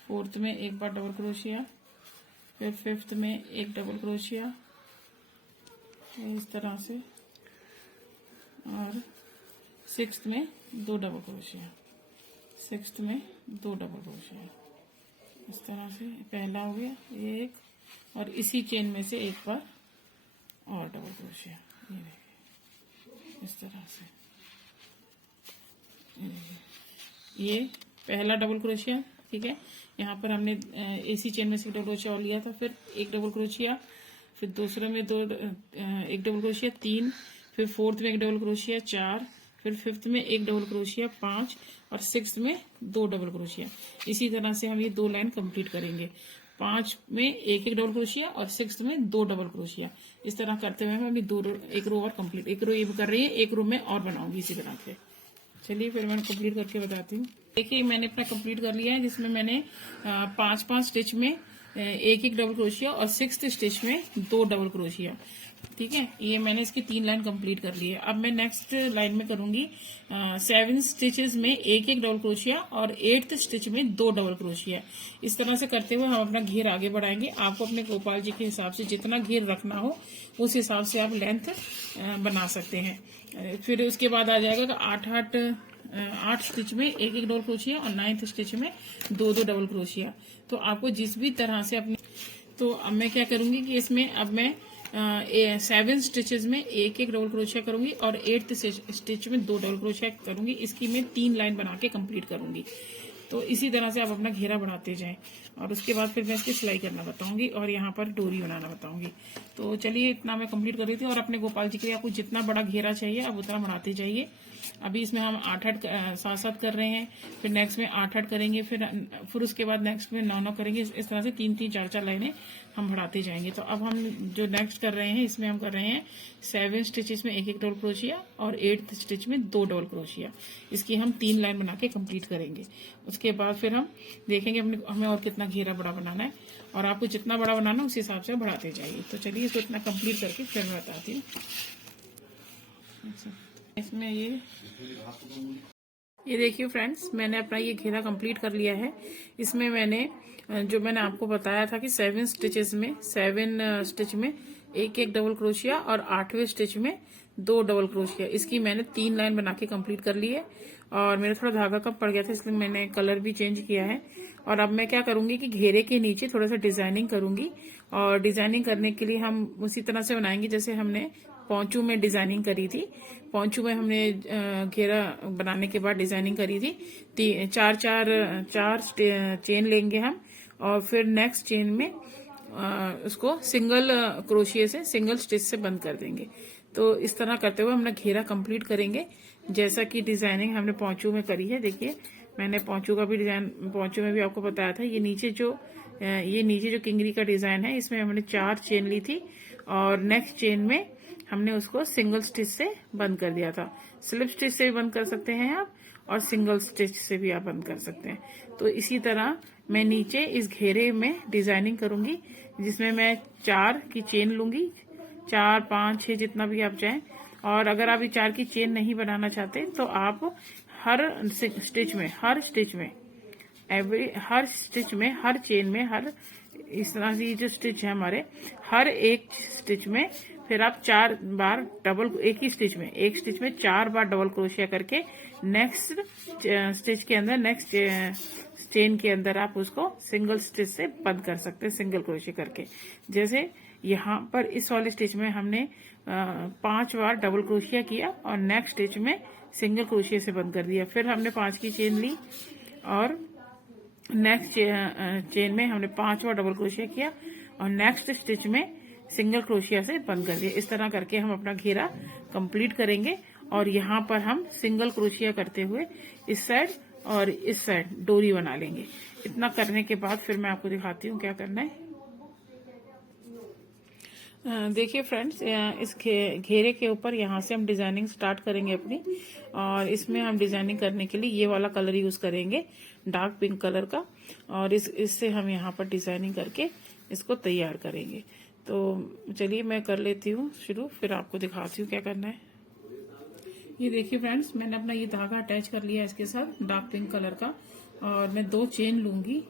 फोर्थ में एक बार डबल क्रोशिया, फिर फिफ्थ में एक डबल क्रोशिया इस तरह से, और सिक्स्थ में 2 डबल क्रोशिया, सिक्स्थ में 2 डबल क्रोशिया। इस तरह से पहला हो गया एक, और इसी चेन में से एक बार और डबल क्रोशिया। ये देखिए इस तरह से, ये पहला डबल क्रोशिया, ठीक है। यहाँ पर हमने इसी चेन में से डबल क्रोशिया और लिया था, फिर एक डबल क्रोशिया, फिर दूसरे में एक डबल क्रोशिया 3, फिर फोर्थ में एक डबल क्रोशिया 4, फिर फिफ्थ में एक डबल क्रोशिया 5, और सिक्स्थ में 2 डबल क्रोशिया। इसी तरह से हम ये 2 लाइन कंप्लीट करेंगे। 5 में एक डबल क्रोशिया और सिक्स्थ में 2 डबल क्रोशिया। इस तरह करते हुए हम अभी एक रो और कंप्लीट, एक रो ये कर रही है, एक रो में और बनाऊंगी इसी तरह से। चलिए फिर मैंने कंप्लीट करके बताती हूँ। देखिए मैंने अपना कंप्लीट कर लिया है, जिसमें मैंने 5 स्टिच में एक डबल क्रोशिया और सिक्स्थ स्टिच में 2 डबल क्रोशिया, ठीक है। ये मैंने इसकी 3 लाइन कंप्लीट कर ली है। अब मैं नेक्स्ट लाइन में करूंगी 7 स्टिचेस में एक डबल क्रोशिया और 8th स्टिच में 2 डबल क्रोशिया। इस तरह से करते हुए हम अपना घेर आगे बढ़ाएंगे। आपको अपने गोपाल जी के हिसाब से जितना घेर रखना हो उस हिसाब से आप लेंथ बना सकते हैं। फिर उसके बाद आ जाएगा 8 स्टिच में एक डबल क्रोशिया और 9th स्टिच में 2 डबल क्रोशिया। तो आपको जिस भी तरह से अपने, तो अब मैं क्या करूंगी कि इसमें अब मैं 7 स्टिचेस में एक डबल क्रोशिया करूंगी और 8th स्टिच में 2 डबल क्रोशिया करूंगी। इसकी मैं 3 लाइन बना के कंप्लीट करूंगी। तो इसी तरह से आप अपना घेरा बढ़ाते जाएं, और उसके बाद फिर मैं इसकी सिलाई करना बताऊंगी और यहाँ पर डोरी बनाना बताऊंगी। तो चलिए इतना मैं कंप्लीट कर रही थी। और अपने गोपाल जी के लिए आपको जितना बड़ा घेरा चाहिए आप उतना बढ़ाते जाइए। अभी इसमें हम 8-8 7-7 कर रहे हैं, फिर नेक्स्ट में 8-8 करेंगे, फिर उसके बाद नेक्स्ट में 9-9 करेंगे। इस तरह से 3-3 4-4 लाइनें हम बढ़ाते जाएंगे। तो अब हम जो नेक्स्ट कर रहे हैं इसमें हम कर रहे हैं 7 स्टिचेस में 1-1 डबल क्रोशिया और 8 स्टिच में 2 डबल क्रोशिया। इसकी हम 3 लाइन बना के कंप्लीट करेंगे। उसके बाद फिर हम देखेंगे हमें और कितना घेरा बड़ा बनाना है, और आपको जितना बड़ा बनाना है उस हिसाब से बढ़ाते जाइए। तो चलिए इसको इतना कंप्लीट करके फिर मैं बताती हूँ। इसमें ये देखिए फ्रेंड्स, मैंने अपना ये घेरा कंप्लीट कर लिया है। इसमें मैंने आपको बताया था कि 7 स्टिचेस में 7 स्टिच में 1-1 डबल क्रोशिया और 8वें स्टिच में 2 डबल क्रोशिया। इसकी मैंने 3 लाइन बना के कंप्लीट कर ली है। और मेरा थोड़ा धागा कम पड़ गया था, इसलिए मैंने कलर भी चेंज किया है। और अब मैं क्या करूंगी कि घेरे के नीचे थोड़ा सा डिजाइनिंग करूंगी, और डिजाइनिंग करने के लिए हम उसी तरह से बनाएंगे जैसे हमने पोंचू में डिजाइनिंग करी थी। पोंचू में हमने घेरा बनाने के बाद डिजाइनिंग करी थी। 4 चेन लेंगे हम, और फिर नेक्स्ट चेन में उसको सिंगल क्रोशिया से, सिंगल स्टिच से बंद कर देंगे। तो इस तरह करते हुए हम घेरा कंप्लीट करेंगे जैसा कि डिजाइनिंग हमने पोंचू में करी है। देखिए मैंने पोंचू का भी डिजाइन, पोंचू में भी आपको बताया था। ये नीचे जो किंगरी का डिजाइन है, इसमें हमने 4 चेन ली थी, और नेक्स्ट चेन में हमने उसको सिंगल स्टिच से बंद कर दिया था। स्लिप स्टिच से भी बंद कर सकते हैं आप, और सिंगल स्टिच से भी आप बंद कर सकते हैं। तो इसी तरह मैं नीचे इस घेरे में डिजाइनिंग करूंगी, जिसमें मैं 4 की चेन लूंगी, 4, 5, 6 जितना भी आप चाहें। और अगर आप ये 4 की चेन नहीं बनाना चाहते तो आप हर स्टिच में, हर चेन में, हर इस तरह से जो स्टिच है हमारे, हर एक स्टिच में फिर आप 4 बार डबल, एक स्टिच में 4 बार डबल क्रोशिया करके नेक्स्ट स्टिच के अंदर, नेक्स्ट चेन के अंदर आप उसको सिंगल स्टिच से बंद कर सकते हैं, सिंगल क्रोशिया करके। जैसे यहाँ पर इस वाले स्टिच में हमने 5 बार डबल क्रोशिया किया और नेक्स्ट स्टिच में सिंगल क्रोशिया से बंद कर दिया। फिर हमने 5 की चेन ली और नेक्स्ट चेन में हमने 5 बार डबल क्रोशिया किया और नेक्स्ट स्टिच में सिंगल क्रोशिया से बंद कर दिया। इस तरह करके हम अपना घेरा कंप्लीट करेंगे। और यहाँ पर हम सिंगल क्रोशिया करते हुए इस साइड और इस साइड डोरी बना लेंगे। इतना करने के बाद फिर मैं आपको दिखाती हूँ क्या करना है। देखिए फ्रेंड्स, इस घेरे के ऊपर यहाँ से हम डिजाइनिंग स्टार्ट करेंगे अपनी, और इसमें हम डिजाइनिंग करने के लिए ये वाला कलर यूज करेंगे, डार्क पिंक कलर का। और इससे हम यहाँ पर डिजाइनिंग करके इसको तैयार करेंगे। तो चलिए मैं कर लेती हूँ शुरू, फिर आपको दिखाती हूँ क्या करना है। ये देखिए फ्रेंड्स, मैंने अपना ये धागा अटैच कर लिया इसके साथ, डार्क पिंक कलर का। और मैं 2 चेन लूंगी,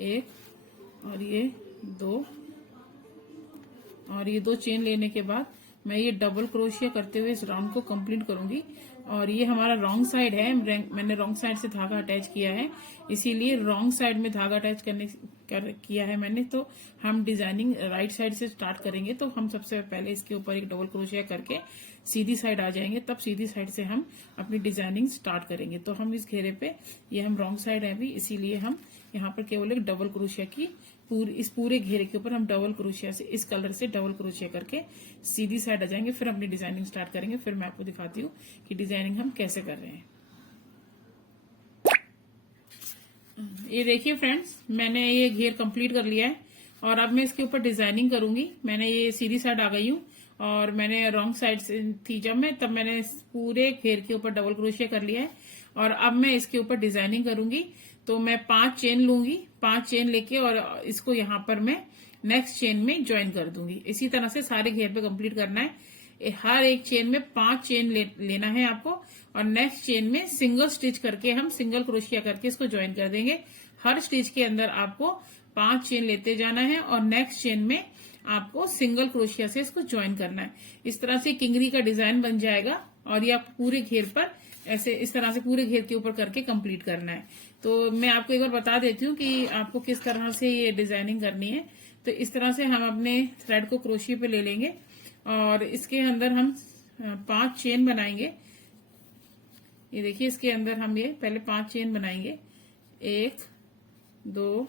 1 और ये 2, और ये 2 चेन लेने के बाद मैं ये डबल क्रोशिया करते हुए इस राउंड को कंप्लीट करूंगी। और ये हमारा रॉन्ग साइड है, मैंने रॉन्ग साइड से धागा अटैच किया है, इसीलिए रॉन्ग साइड में धागा अटैच किया है मैंने। तो हम डिजाइनिंग राइट साइड से स्टार्ट करेंगे। तो हम सबसे पहले इसके ऊपर एक डबल क्रोशिया करके सीधी साइड आ जाएंगे, तब सीधी साइड से हम अपनी डिजाइनिंग स्टार्ट करेंगे। तो हम इस घेरे पे, ये हम रॉन्ग साइड है अभी, इसीलिए हम यहाँ पर केवल एक डबल क्रोशिया की इस पूरे घेरे के ऊपर हम डबल क्रोशिया से, इस कलर से डबल क्रोशिया करके सीधी साइड आ जाएंगे। फिर अपनी डिजाइनिंग स्टार्ट करेंगे। फिर मैं आपको दिखाती हूँ कि डिजाइनिंग हम कैसे कर रहे हैं। ये देखिए फ्रेंड्स, मैंने ये घेर कंप्लीट कर लिया है और अब मैं इसके ऊपर डिजाइनिंग करूंगी। मैंने ये सीधी साइड आ गई हूँ और मैंने रॉन्ग साइड से थी जब मैं, तब मैंने पूरे घेर के ऊपर डबल क्रोशिया कर लिया है। और अब मैं इसके ऊपर डिजाइनिंग करूंगी। तो मैं 5 चेन लूंगी, 5 चेन लेके और इसको यहाँ पर मैं नेक्स्ट चेन में ज्वाइन कर दूंगी। इसी तरह से सारे घेर पे कंप्लीट करना है। हर एक चेन में 5 चेन लेना है आपको, और नेक्स्ट चेन में सिंगल स्टिच करके हम सिंगल क्रोशिया करके इसको ज्वाइन कर देंगे। हर स्टिच के अंदर आपको 5 चेन लेते जाना है और नेक्स्ट चेन में आपको सिंगल क्रोशिया से इसको ज्वाइन करना है। इस तरह से किंगरी का डिजाइन बन जाएगा और ये आप पूरे घेर पर ऐसे इस तरह से पूरे घेर के ऊपर करके कंप्लीट करना है। तो मैं आपको एक बार बता देती हूँ कि आपको किस तरह से ये डिजाइनिंग करनी है। तो इस तरह से हम अपने थ्रेड को क्रोशिया पे ले लेंगे और इसके अंदर हम 5 चेन बनाएंगे। ये देखिए, इसके अंदर हम ये पहले 5 चेन बनाएंगे, 1 2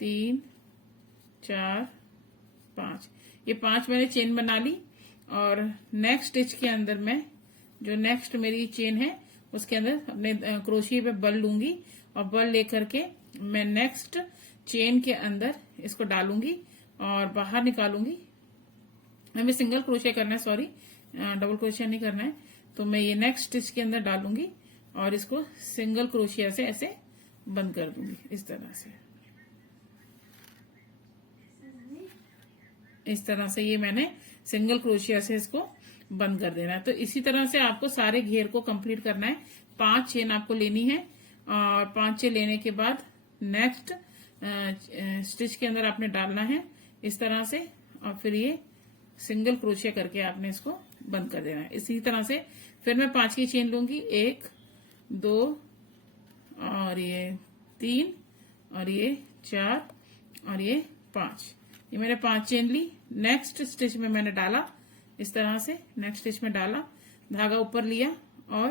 3 4 5। ये 5 मैंने चेन बना ली और नेक्स्ट स्टिच के अंदर मैं जो नेक्स्ट मेरी चेन है उसके अंदर अपने क्रोशिया पे बल लूंगी और बल लेकर के मैं नेक्स्ट चेन के अंदर इसको डालूंगी और बाहर निकालूंगी। हमें सिंगल क्रोशिया करना है, सॉरी डबल क्रोशिया नहीं करना है। तो मैं ये नेक्स्ट स्टिच के अंदर डालूंगी और इसको सिंगल क्रोशिया से ऐसे बंद कर दूंगी इस तरह से। इस तरह से ये मैंने सिंगल क्रोशिया से इसको बंद कर देना है। तो इसी तरह से आपको सारे घेर को कंप्लीट करना है। 5 चेन आपको लेनी है और 5 चेन लेने के बाद नेक्स्ट स्टिच के अंदर आपने डालना है इस तरह से और फिर ये सिंगल क्रोशिया करके आपने इसको बंद कर देना है। इसी तरह से फिर मैं 5 की चेन लूंगी, 1 2 और ये 3 और ये 4 और ये 5। ये मैंने 5 चेन ली। नेक्स्ट स्टिच में मैंने डाला इस तरह से, नेक्स्ट स्टिच में डाला, धागा ऊपर लिया और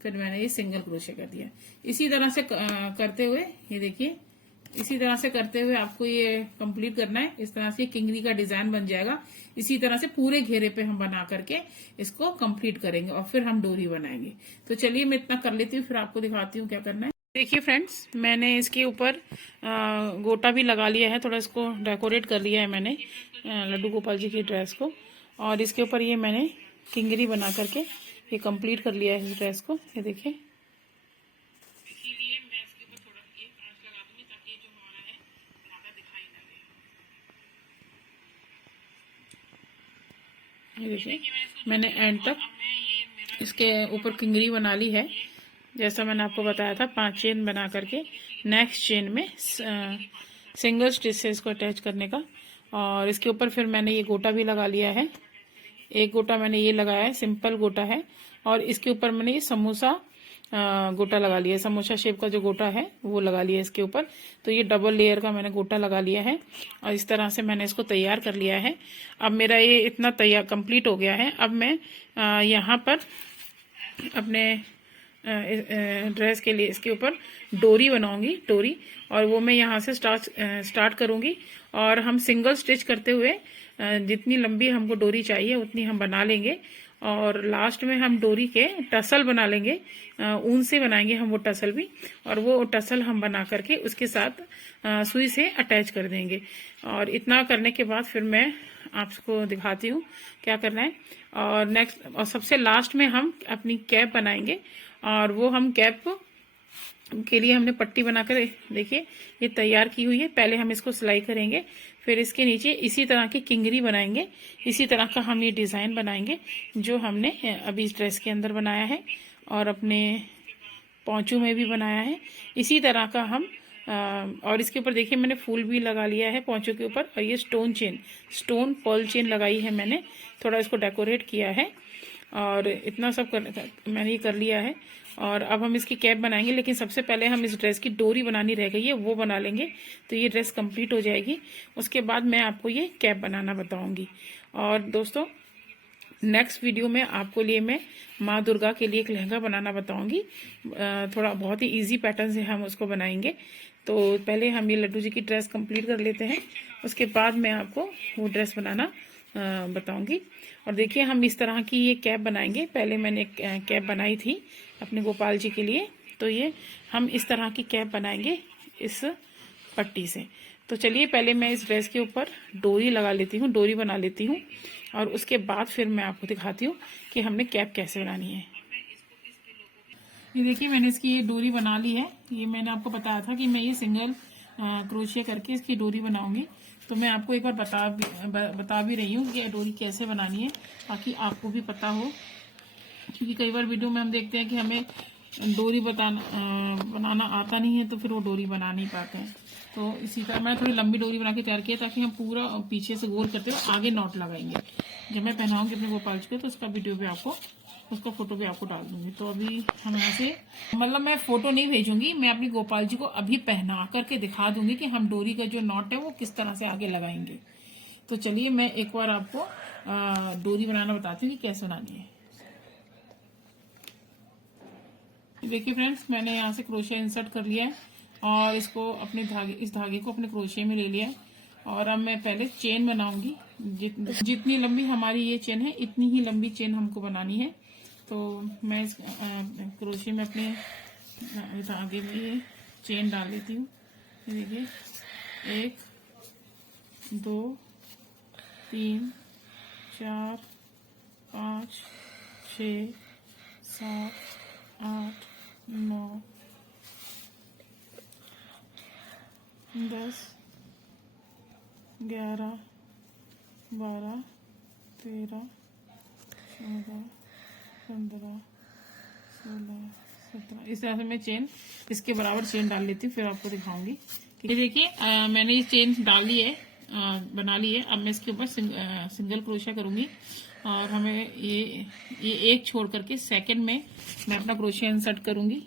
फिर मैंने ये सिंगल क्रोशिया कर दिया। इसी तरह से करते हुए ये देखिए, इसी तरह से करते हुए आपको ये कंप्लीट करना है। इस तरह से किंगरी का डिजाइन बन जाएगा। इसी तरह से पूरे घेरे पे हम बना करके इसको कंप्लीट करेंगे और फिर हम डोरी बनाएंगे। तो चलिए मैं इतना कर लेती हूँ, फिर आपको दिखाती हूँ क्या करना है। देखिए फ्रेंड्स, मैंने इसके ऊपर गोटा भी लगा लिया है, थोड़ा इसको डेकोरेट कर लिया है मैंने लड्डू गोपाल जी की ड्रेस को। और इसके ऊपर ये मैंने किंगरी बना करके ये कंप्लीट कर लिया है इस ड्रेस को। ये देखिए, इसीलिए मैं इसके ऊपर थोड़ा ये कांच लगा दूंगी ताकि जो हमारा है धागा दिखाई ना दे। ये देखिए, मैंने एंड तक इसके ऊपर किंगरी बना ली है जैसा मैंने आपको बताया था। 5 चेन बना करके नेक्स्ट चेन में सिंगल स्टिच से इसको अटैच करने का। और इसके ऊपर फिर मैंने ये गोटा भी लगा लिया है। एक गोटा मैंने ये लगाया है, सिंपल गोटा है। और इसके ऊपर मैंने ये समोसा गोटा लगा लिया है, समोसा शेप का जो गोटा है वो लगा लिया है इसके ऊपर। तो ये डबल लेयर का मैंने गोटा लगा लिया है और इस तरह से मैंने इसको तैयार कर लिया है। अब मेरा ये इतना तैयार कंप्लीट हो गया है। अब मैं यहाँ पर अपने ड्रेस के लिए इसके ऊपर डोरी बनाऊंगी, डोरी। और वो मैं यहाँ से स्टार्ट करूंगी और हम सिंगल स्टिच करते हुए जितनी लंबी हमको डोरी चाहिए उतनी हम बना लेंगे। और लास्ट में हम डोरी के टसल बना लेंगे, ऊन से बनाएंगे हम वो टसल भी। और वो टसल हम बना करके उसके साथ सुई से अटैच कर देंगे। और इतना करने के बाद फिर मैं आपको दिखाती हूँ क्या करना है। और नेक्स्ट और सबसे लास्ट में हम अपनी कैप बनाएंगे और वो हम कैप के लिए हमने पट्टी बनाकर देखिए ये तैयार की हुई है। पहले हम इसको सिलाई करेंगे, फिर इसके नीचे इसी तरह की किंगरी बनाएंगे। इसी तरह का हम ये डिजाइन बनाएंगे जो हमने अभी इस ड्रेस के अंदर बनाया है और अपने पौंचों में भी बनाया है। इसी तरह का हम और इसके ऊपर देखिए मैंने फूल भी लगा लिया है पौंचों के ऊपर। और ये स्टोन पर्ल चेन लगाई है मैंने, थोड़ा इसको डेकोरेट किया है। और इतना सब मैंने ये कर लिया है। और अब हम इसकी कैप बनाएंगे, लेकिन सबसे पहले हम इस ड्रेस की डोरी बनानी रह गई है, वो बना लेंगे तो ये ड्रेस कंप्लीट हो जाएगी। उसके बाद मैं आपको ये कैप बनाना बताऊंगी। और दोस्तों नेक्स्ट वीडियो में आपको लिए मैं माँ दुर्गा के लिए एक लहंगा बनाना बताऊंगी। थोड़ा बहुत ही इजी पैटर्न से हम उसको बनाएंगे। तो पहले हम ये लड्डू जी की ड्रेस कंप्लीट कर लेते हैं, उसके बाद मैं आपको वो ड्रेस बनाना बताऊंगी। और देखिए हम इस तरह की ये कैप बनाएंगे। पहले मैंने कैप बनाई थी अपने गोपाल जी के लिए, तो ये हम इस तरह की कैप बनाएंगे इस पट्टी से। तो चलिए पहले मैं इस ड्रेस के ऊपर डोरी लगा लेती हूँ, डोरी बना लेती हूँ और उसके बाद फिर मैं आपको दिखाती हूँ कि हमने कैप कैसे बनानी है। ये देखिए मैंने इसकी ये डोरी बना ली है। ये मैंने आपको बताया था कि मैं ये सिंगल क्रोशिया करके इसकी डोरी बनाऊंगी। तो मैं आपको एक बार बता भी रही हूँ कि डोरी कैसे बनानी है ताकि आपको भी पता हो, क्योंकि कई बार वीडियो में हम देखते हैं कि हमें डोरी बनाना आता नहीं है तो फिर वो डोरी बना नहीं पाते हैं। तो इसी तरह मैं थोड़ी लंबी डोरी बना के तैयार किया ताकि हम पूरा पीछे से गोल करते हुए आगे नॉट लगाएंगे। जब मैं पहनाऊंगी अपने गोपाल जी को तो उसका वीडियो भी आपको, उसका फोटो भी आपको डाल दूंगी। तो अभी हम यहाँ से मतलब मैं फोटो नहीं भेजूंगी, मैं अपनी गोपाल जी को अभी पहना करके दिखा दूंगी कि हम डोरी का जो नॉट है वो किस तरह से आगे लगाएंगे। तो चलिए मैं एक बार आपको डोरी बनाना बताती हूँ कि कैसे बनानी है। देखिए फ्रेंड्स, मैंने यहाँ से क्रोशिया इंसर्ट कर लिया है और इसको अपने इस धागे को अपने क्रोशिया में ले लिया है। और अब मैं पहले चेन बनाऊंगी। जितनी लंबी हमारी ये चेन है इतनी ही लंबी चेन हमको बनानी है। तो मैं इस क्रोशे में अपने धागे में ये चेन डाल लेती हूँ। ये देखिए 1 2 3 4 5 6 7 8 9 10 11 12 13 14 15 16 17 इस तरह से मैं चेन इसके बराबर चेन डाल लेती हूँ, फिर आपको दिखाऊंगी। ये देखिए मैंने ये चेन डाल ली है, बना ली है। अब मैं इसके ऊपर सिंगल क्रोशिया करूंगी और हमें ये एक छोड़ करके सेकंड में मैं अपना क्रोशिया इंसर्ट करूंगी।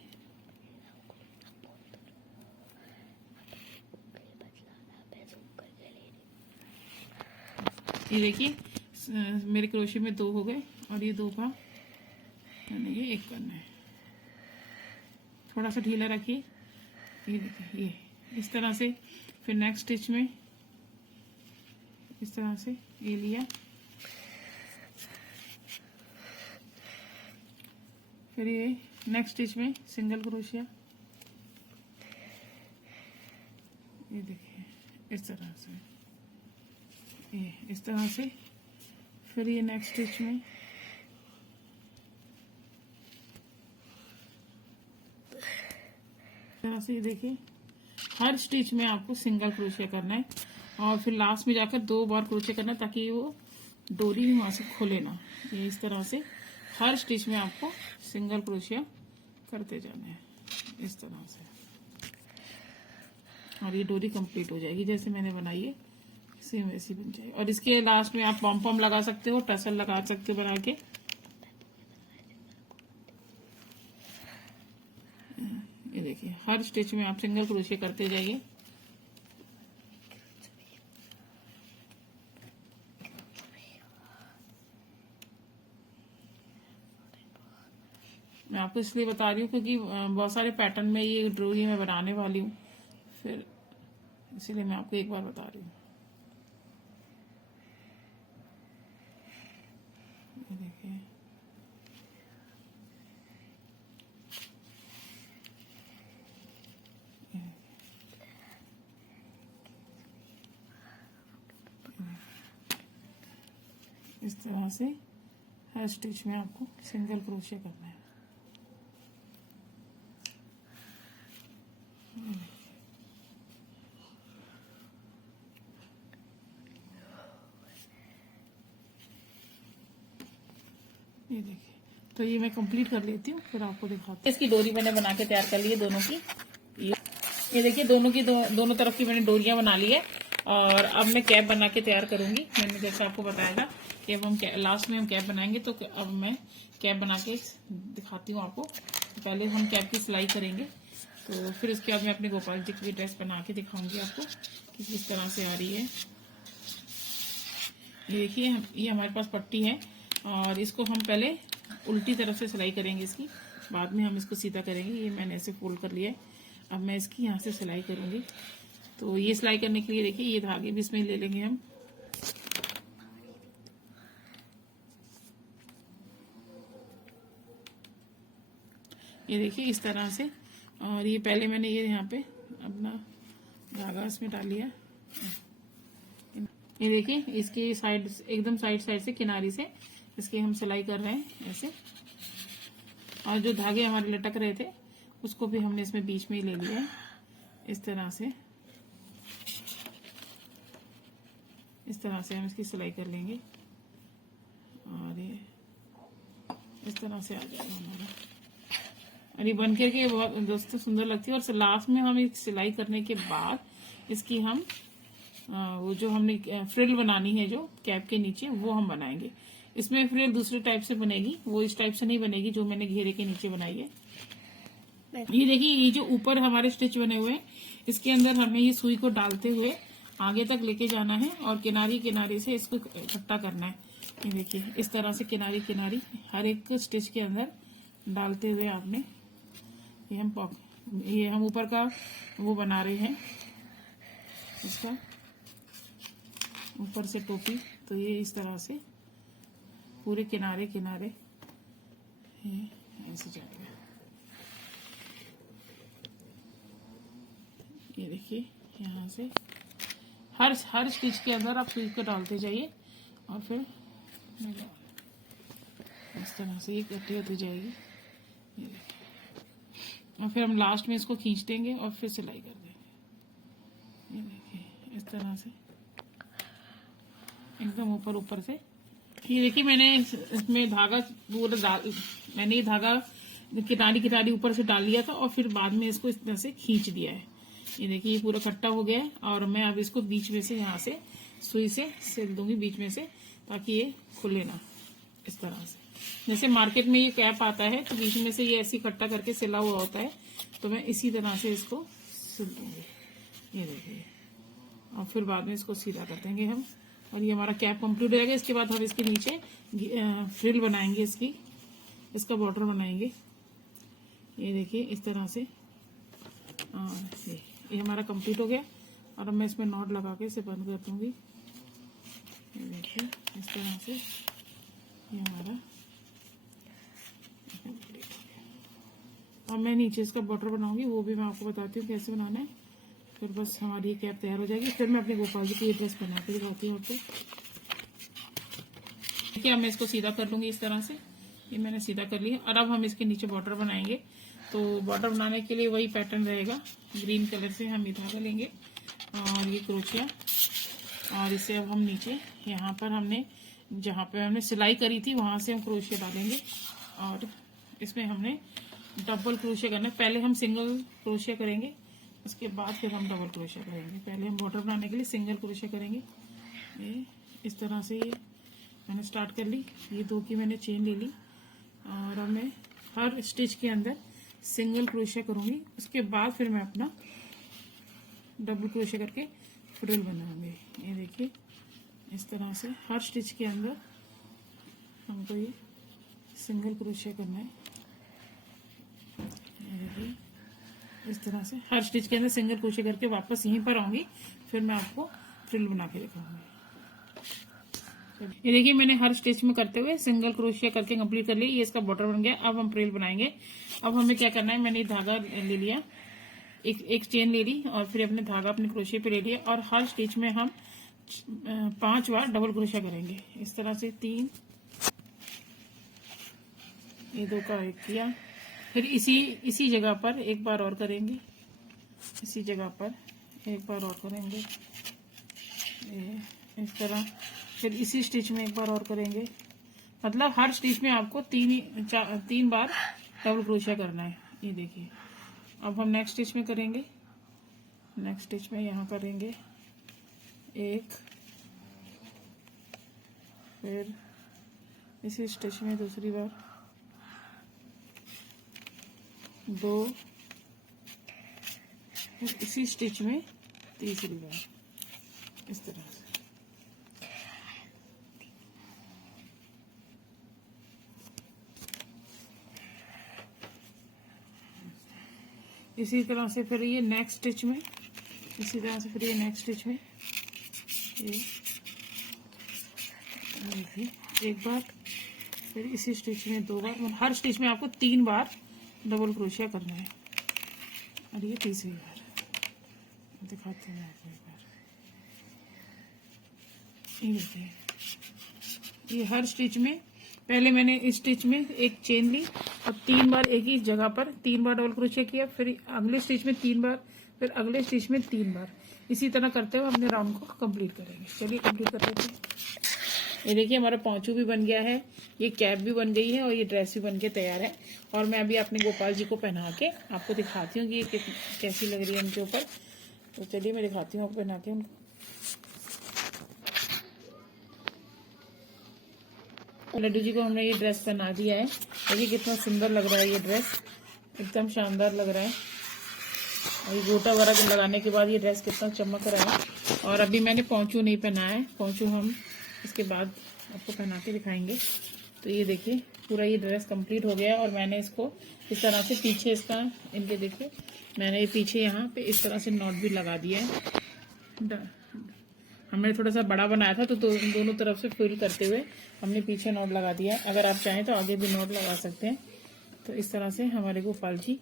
ये देखिए मेरे क्रोशिया में 2 हो गए और ये 2 का मैंने ये 1 करना है। थोड़ा सा ढीला रखिए। ये देखिए ये इस तरह से। फिर नेक्स्ट स्टिच में इस तरह से ये लिया, फिर ये नेक्स्ट स्टिच में सिंगल क्रोशिया, ये देखिए इस तरह से, ये इस तरह से। फिर ये नेक्स्ट स्टिच में तरह से, ये देखिए हर स्टिच में आपको सिंगल क्रोशिया करना है और फिर लास्ट में जाकर 2 बार क्रोशिया करना है ताकि वो डोरी वहां से खुले ना। ये इस तरह से हर स्टिच में आपको सिंगल क्रोशिया करते जाना है इस तरह से, और ये डोरी कंप्लीट हो जाएगी जैसे मैंने बनाई है सेम वैसी बन जाएगी। और इसके लास्ट में आप पॉम पॉम लगा सकते हो, टसल लगा सकते हो बना के। ये देखिए हर स्टिच में आप सिंगल क्रोशिया करते जाइए। मैं आपको इसलिए बता रही हूँ क्योंकि बहुत सारे पैटर्न में ये डोरी मैं बनाने वाली हूँ, फिर इसीलिए मैं आपको एक बार बता रही हूँ। ये देखिए इस तरह से हर स्टिच में आपको सिंगल क्रोशिया करना है। ये देखिए तो ये मैं कंप्लीट कर लेती हूँ, फिर आपको दिखाती हूँ। इसकी डोरी मैंने बना के तैयार कर ली है दोनों की। ये देखिए दोनों की दोनों तरफ की मैंने डोरियां बना ली है और अब मैं कैप बना के तैयार करूंगी। मैंने जैसे आपको बताया था कि अब हम लास्ट में हम कैप बनाएंगे, तो अब मैं कैप बना के दिखाती हूँ आपको। पहले हम कैप की सिलाई करेंगे, तो फिर उसके बाद मैं अपने गोपाल जी की ड्रेस बना के दिखाऊंगी आपको कि किस तरह से आ रही है। ये देखिए ये हमारे पास पट्टी है और इसको हम पहले उल्टी तरफ से सिलाई करेंगे इसकी, बाद में हम इसको सीधा करेंगे। ये मैंने ऐसे फोल्ड कर लिया है। अब मैं इसकी यहाँ से सिलाई करूंगी। तो ये सिलाई करने के लिए देखिए ये धागे भी इसमें ले लेंगे हम। ये देखिए इस तरह से, और ये पहले मैंने ये यहाँ पे अपना धागा इसमें डाल लिया। ये देखिए इसकी साइड एकदम साइड से किनारी से इसकी हम सिलाई कर रहे हैं ऐसे, और जो धागे हमारे लटक रहे थे उसको भी हमने इसमें बीच में ही ले लिया है इस तरह से। इस तरह से हम इसकी सिलाई कर लेंगे और ये इस तरह से आ जाएगा हमारा। और ये बन करके बहुत दोस्तों सुंदर लगती है। और लास्ट में हम एक सिलाई करने के बाद इसकी हम वो जो हमने फ्रिल बनानी है जो कैप के नीचे, वो हम बनाएंगे। इसमें फ्रिल दूसरे टाइप से बनेगी, वो इस टाइप से नहीं बनेगी जो मैंने घेरे के नीचे बनाई है। ये देखिए ये जो ऊपर हमारे स्टिच बने हुए हैं इसके अंदर हमें ये सुई को डालते हुए आगे तक लेके जाना है और किनारी किनारी से इसको इकट्ठा करना है। ये देखिए इस तरह से किनारी किनारी हर एक स्टिच के अंदर डालते हुए आपने ये हम ऊपर का वो बना रहे हैं इसका ऊपर से टोपी। तो ये इस तरह से पूरे किनारे किनारे ये ऐसे जाएगा। ये देखिए यहाँ से हर स्टिच के अंदर आप सुई को डालते जाइए और फिर इस तरह से ये इकट्ठी होती जाएगी। ये देखिए, और फिर हम लास्ट में इसको खींच देंगे और फिर सिलाई कर देंगे। ये देखिए इस तरह से एकदम ऊपर ऊपर से। ये देखिए मैंने इसमें धागा पूरा मैंने ये धागा किनारी ऊपर से डाल लिया था और फिर बाद में इसको इस तरह से खींच दिया है। ये देखिए ये पूरा इकट्ठा हो गया है और मैं अब इसको बीच में से यहाँ से सुई से सिल दूंगी बीच में से, ताकि ये खुले ना। इस तरह से जैसे मार्केट में ये कैप आता है तो बीच में से ये ऐसे इकट्ठा करके सिला हुआ होता है, तो मैं इसी तरह से इसको सिल दूंगी। ये देखिए, और फिर बाद में इसको सीधा कर देंगे हम और ये हमारा कैप कंप्लीट हो जाएगा। इसके बाद हम इसके नीचे फ्रिल बनाएंगे, इसका बॉर्डर बनाएंगे। ये देखिए इस तरह से। ये हमारा कंप्लीट हो गया और अब मैं इसमें नॉट लगा के इसे बंद कर दूंगी। ये देखिए इस तरह से ये हमारा कंप्लीट हो गया। अब मैं नीचे इसका बॉर्डर बनाऊंगी, वो भी मैं आपको बताती हूँ कैसे बनाना है। फिर बस हमारी ये कैप तैयार हो जाएगी। फिर मैं अपने गोपाल जी की ये ड्रेस बना के दिखाती हूँ आपको। देखिए अब मैं इसको सीधा कर लूंगी इस तरह से। ये मैंने सीधा कर लिया और अब हम इसके नीचे बॉर्डर बनाएंगे। तो बॉर्डर बनाने के लिए वही पैटर्न रहेगा। ग्रीन कलर से हम ये धागा लेंगे और ये क्रोशिया, और इसे अब हम नीचे यहाँ पर हमने जहाँ पे हमने सिलाई करी थी वहां से हम क्रोशिया डालेंगे और इसमें हमने डबल क्रोशिया करना है। पहले हम सिंगल क्रोशिया करेंगे, उसके बाद फिर हम डबल क्रोशिया करेंगे। पहले हम बॉर्डर बनाने के लिए सिंगल क्रोशिया करेंगे। ये इस तरह से ये मैंने स्टार्ट कर ली। ये 2 की मैंने चेन ले ली और अब मैं हर स्टिच के अंदर सिंगल क्रोशिया करूंगी। उसके बाद फिर मैं अपना डबल क्रोशिया करके फ्रिल बनाऊंगी। ये देखिए इस तरह से हर स्टिच के अंदर हमको ये सिंगल क्रोशिया करना है। ये देखिए इस तरह से हर स्टिच के अंदर सिंगल क्रोशिया करके वापस यहीं पर आऊंगी, फिर मैं आपको फ्रिल बना के दिखाऊंगी। ये देखिए मैंने हर स्टिच में करते हुए सिंगल क्रोशिया करके कंप्लीट कर लिया। ये इसका बॉर्डर बन गया। अब हम फ्रिल बनाएंगे। अब हमें क्या करना है, मैंने धागा ले लिया, एक चेन ले ली और फिर अपने धागा अपने क्रोशिया पे ले लिया और हर स्टिच में हम 5 बार डबल क्रोशिया करेंगे। इस तरह से 3, ये 2 का 1 किया, फिर इसी जगह पर एक बार और करेंगे, इसी जगह पर एक बार और करेंगे इस तरह, फिर इसी स्टिच में एक बार और करेंगे। मतलब हर स्टिच में आपको 3 बार डबल क्रोशिया करना है। ये देखिए अब हम नेक्स्ट स्टिच में करेंगे। नेक्स्ट स्टिच में यहाँ करेंगे 1, फिर इसी स्टिच में दूसरी बार 2, फिर इसी स्टिच में तीसरी बार, इस तरह से। इसी तरह से फिर ये नेक्स्ट स्टिच में, इसी तरह से फिर ये नेक्स्ट स्टिच में ये एक बार, फिर इसी स्टिच में 2 बार। हर स्टिच में आपको 3 बार डबल क्रोशिया करना है और ये तीसरी बार। दिखाते हैं आपको एक बार। ये देखिए ये हर स्टिच में पहले मैंने इस स्टिच में एक चेन ली और 3 बार एक ही जगह पर 3 बार डबल क्रोशिया किया, फिर अगले स्टिच में 3 बार, फिर अगले स्टिच में 3 बार। इसी तरह करते हुए अपने राउंड को कंप्लीट करेंगे। चलिए कंप्लीट कर लेते हैं। ये देखिए हमारा पौंचू भी बन गया है, ये कैप भी बन गई है और ये ड्रेस भी बन के तैयार है। और मैं अभी अपने गोपाल जी को पहना के आपको दिखाती हूँ कि ये कैसी लग रही है उनके ऊपर। तो चलिए मैं दिखाती हूँ आपको पहना के उनको। लड्डू जी को हमने ये ड्रेस पहना दिया है। देखिए कितना सुंदर लग रहा है ये ड्रेस, एकदम शानदार लग रहा है। और ये गोटा वगैरह लगाने के बाद ये ड्रेस कितना चमक रहा है। और अभी मैंने पौंचू नहीं पहना है, पौंचू हम इसके बाद आपको पहना के दिखाएंगे। तो ये देखिए पूरा ये ड्रेस कंप्लीट हो गया और मैंने इसको इस तरह से पीछे इसका इनके देखिए मैंने ये पीछे यहाँ पे इस तरह से नॉट भी लगा दिया है। हमने थोड़ा सा बड़ा बनाया था तो दोनों तरफ से फिल करते हुए हमने पीछे नॉट लगा दिया है। अगर आप चाहें तो आगे भी नॉट लगा सकते हैं। तो इस तरह से हमारे गोपाल जी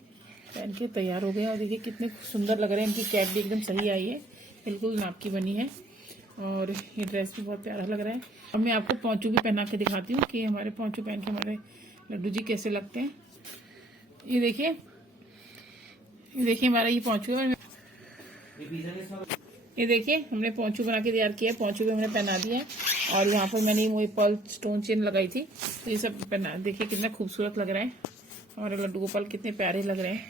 पहन के तैयार हो गए और देखिए कितने सुंदर लग रहे हैं। इनकी कैप भी एकदम सही आई है, बिल्कुल नाप की बनी है और ये ड्रेस भी बहुत प्यारा लग रहा है। अब मैं आपको पौंचू भी पहना के दिखाती हूँ कि हमारे पौंचू पहन के हमारे लड्डू जी कैसे लगते हैं। ये देखिए हमारा ये पौंचू है। ये देखिए हमने पौंचू बना के तैयार किया है। पौंचू भी हमने पहना दिया है और यहाँ पर मैंने वो पर्ल स्टोन चेन लगाई थी, तो ये सब पहना। देखिए कितना खूबसूरत लग रहा है हमारे लड्डू गोपाल, कितने प्यारे लग रहे हैं।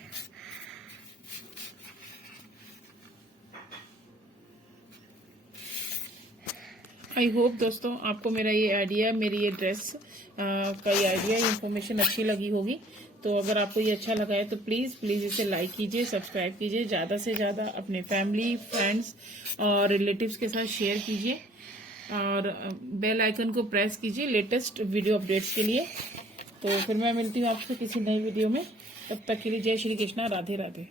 आई होप दोस्तों आपको मेरा ये आइडिया, मेरी ये ड्रेस का ये आइडिया, इन्फॉर्मेशन अच्छी लगी होगी। तो अगर आपको ये अच्छा लगा है तो प्लीज़ इसे लाइक कीजिए, सब्सक्राइब कीजिए, ज़्यादा से ज़्यादा अपने फैमिली, फ्रेंड्स और रिलेटिव्स के साथ शेयर कीजिए और बेल आइकन को प्रेस कीजिए लेटेस्ट वीडियो अपडेट्स के लिए। तो फिर मैं मिलती हूँ आपसे किसी नई वीडियो में। तब तक के लिए जय श्री कृष्णा, राधे राधे।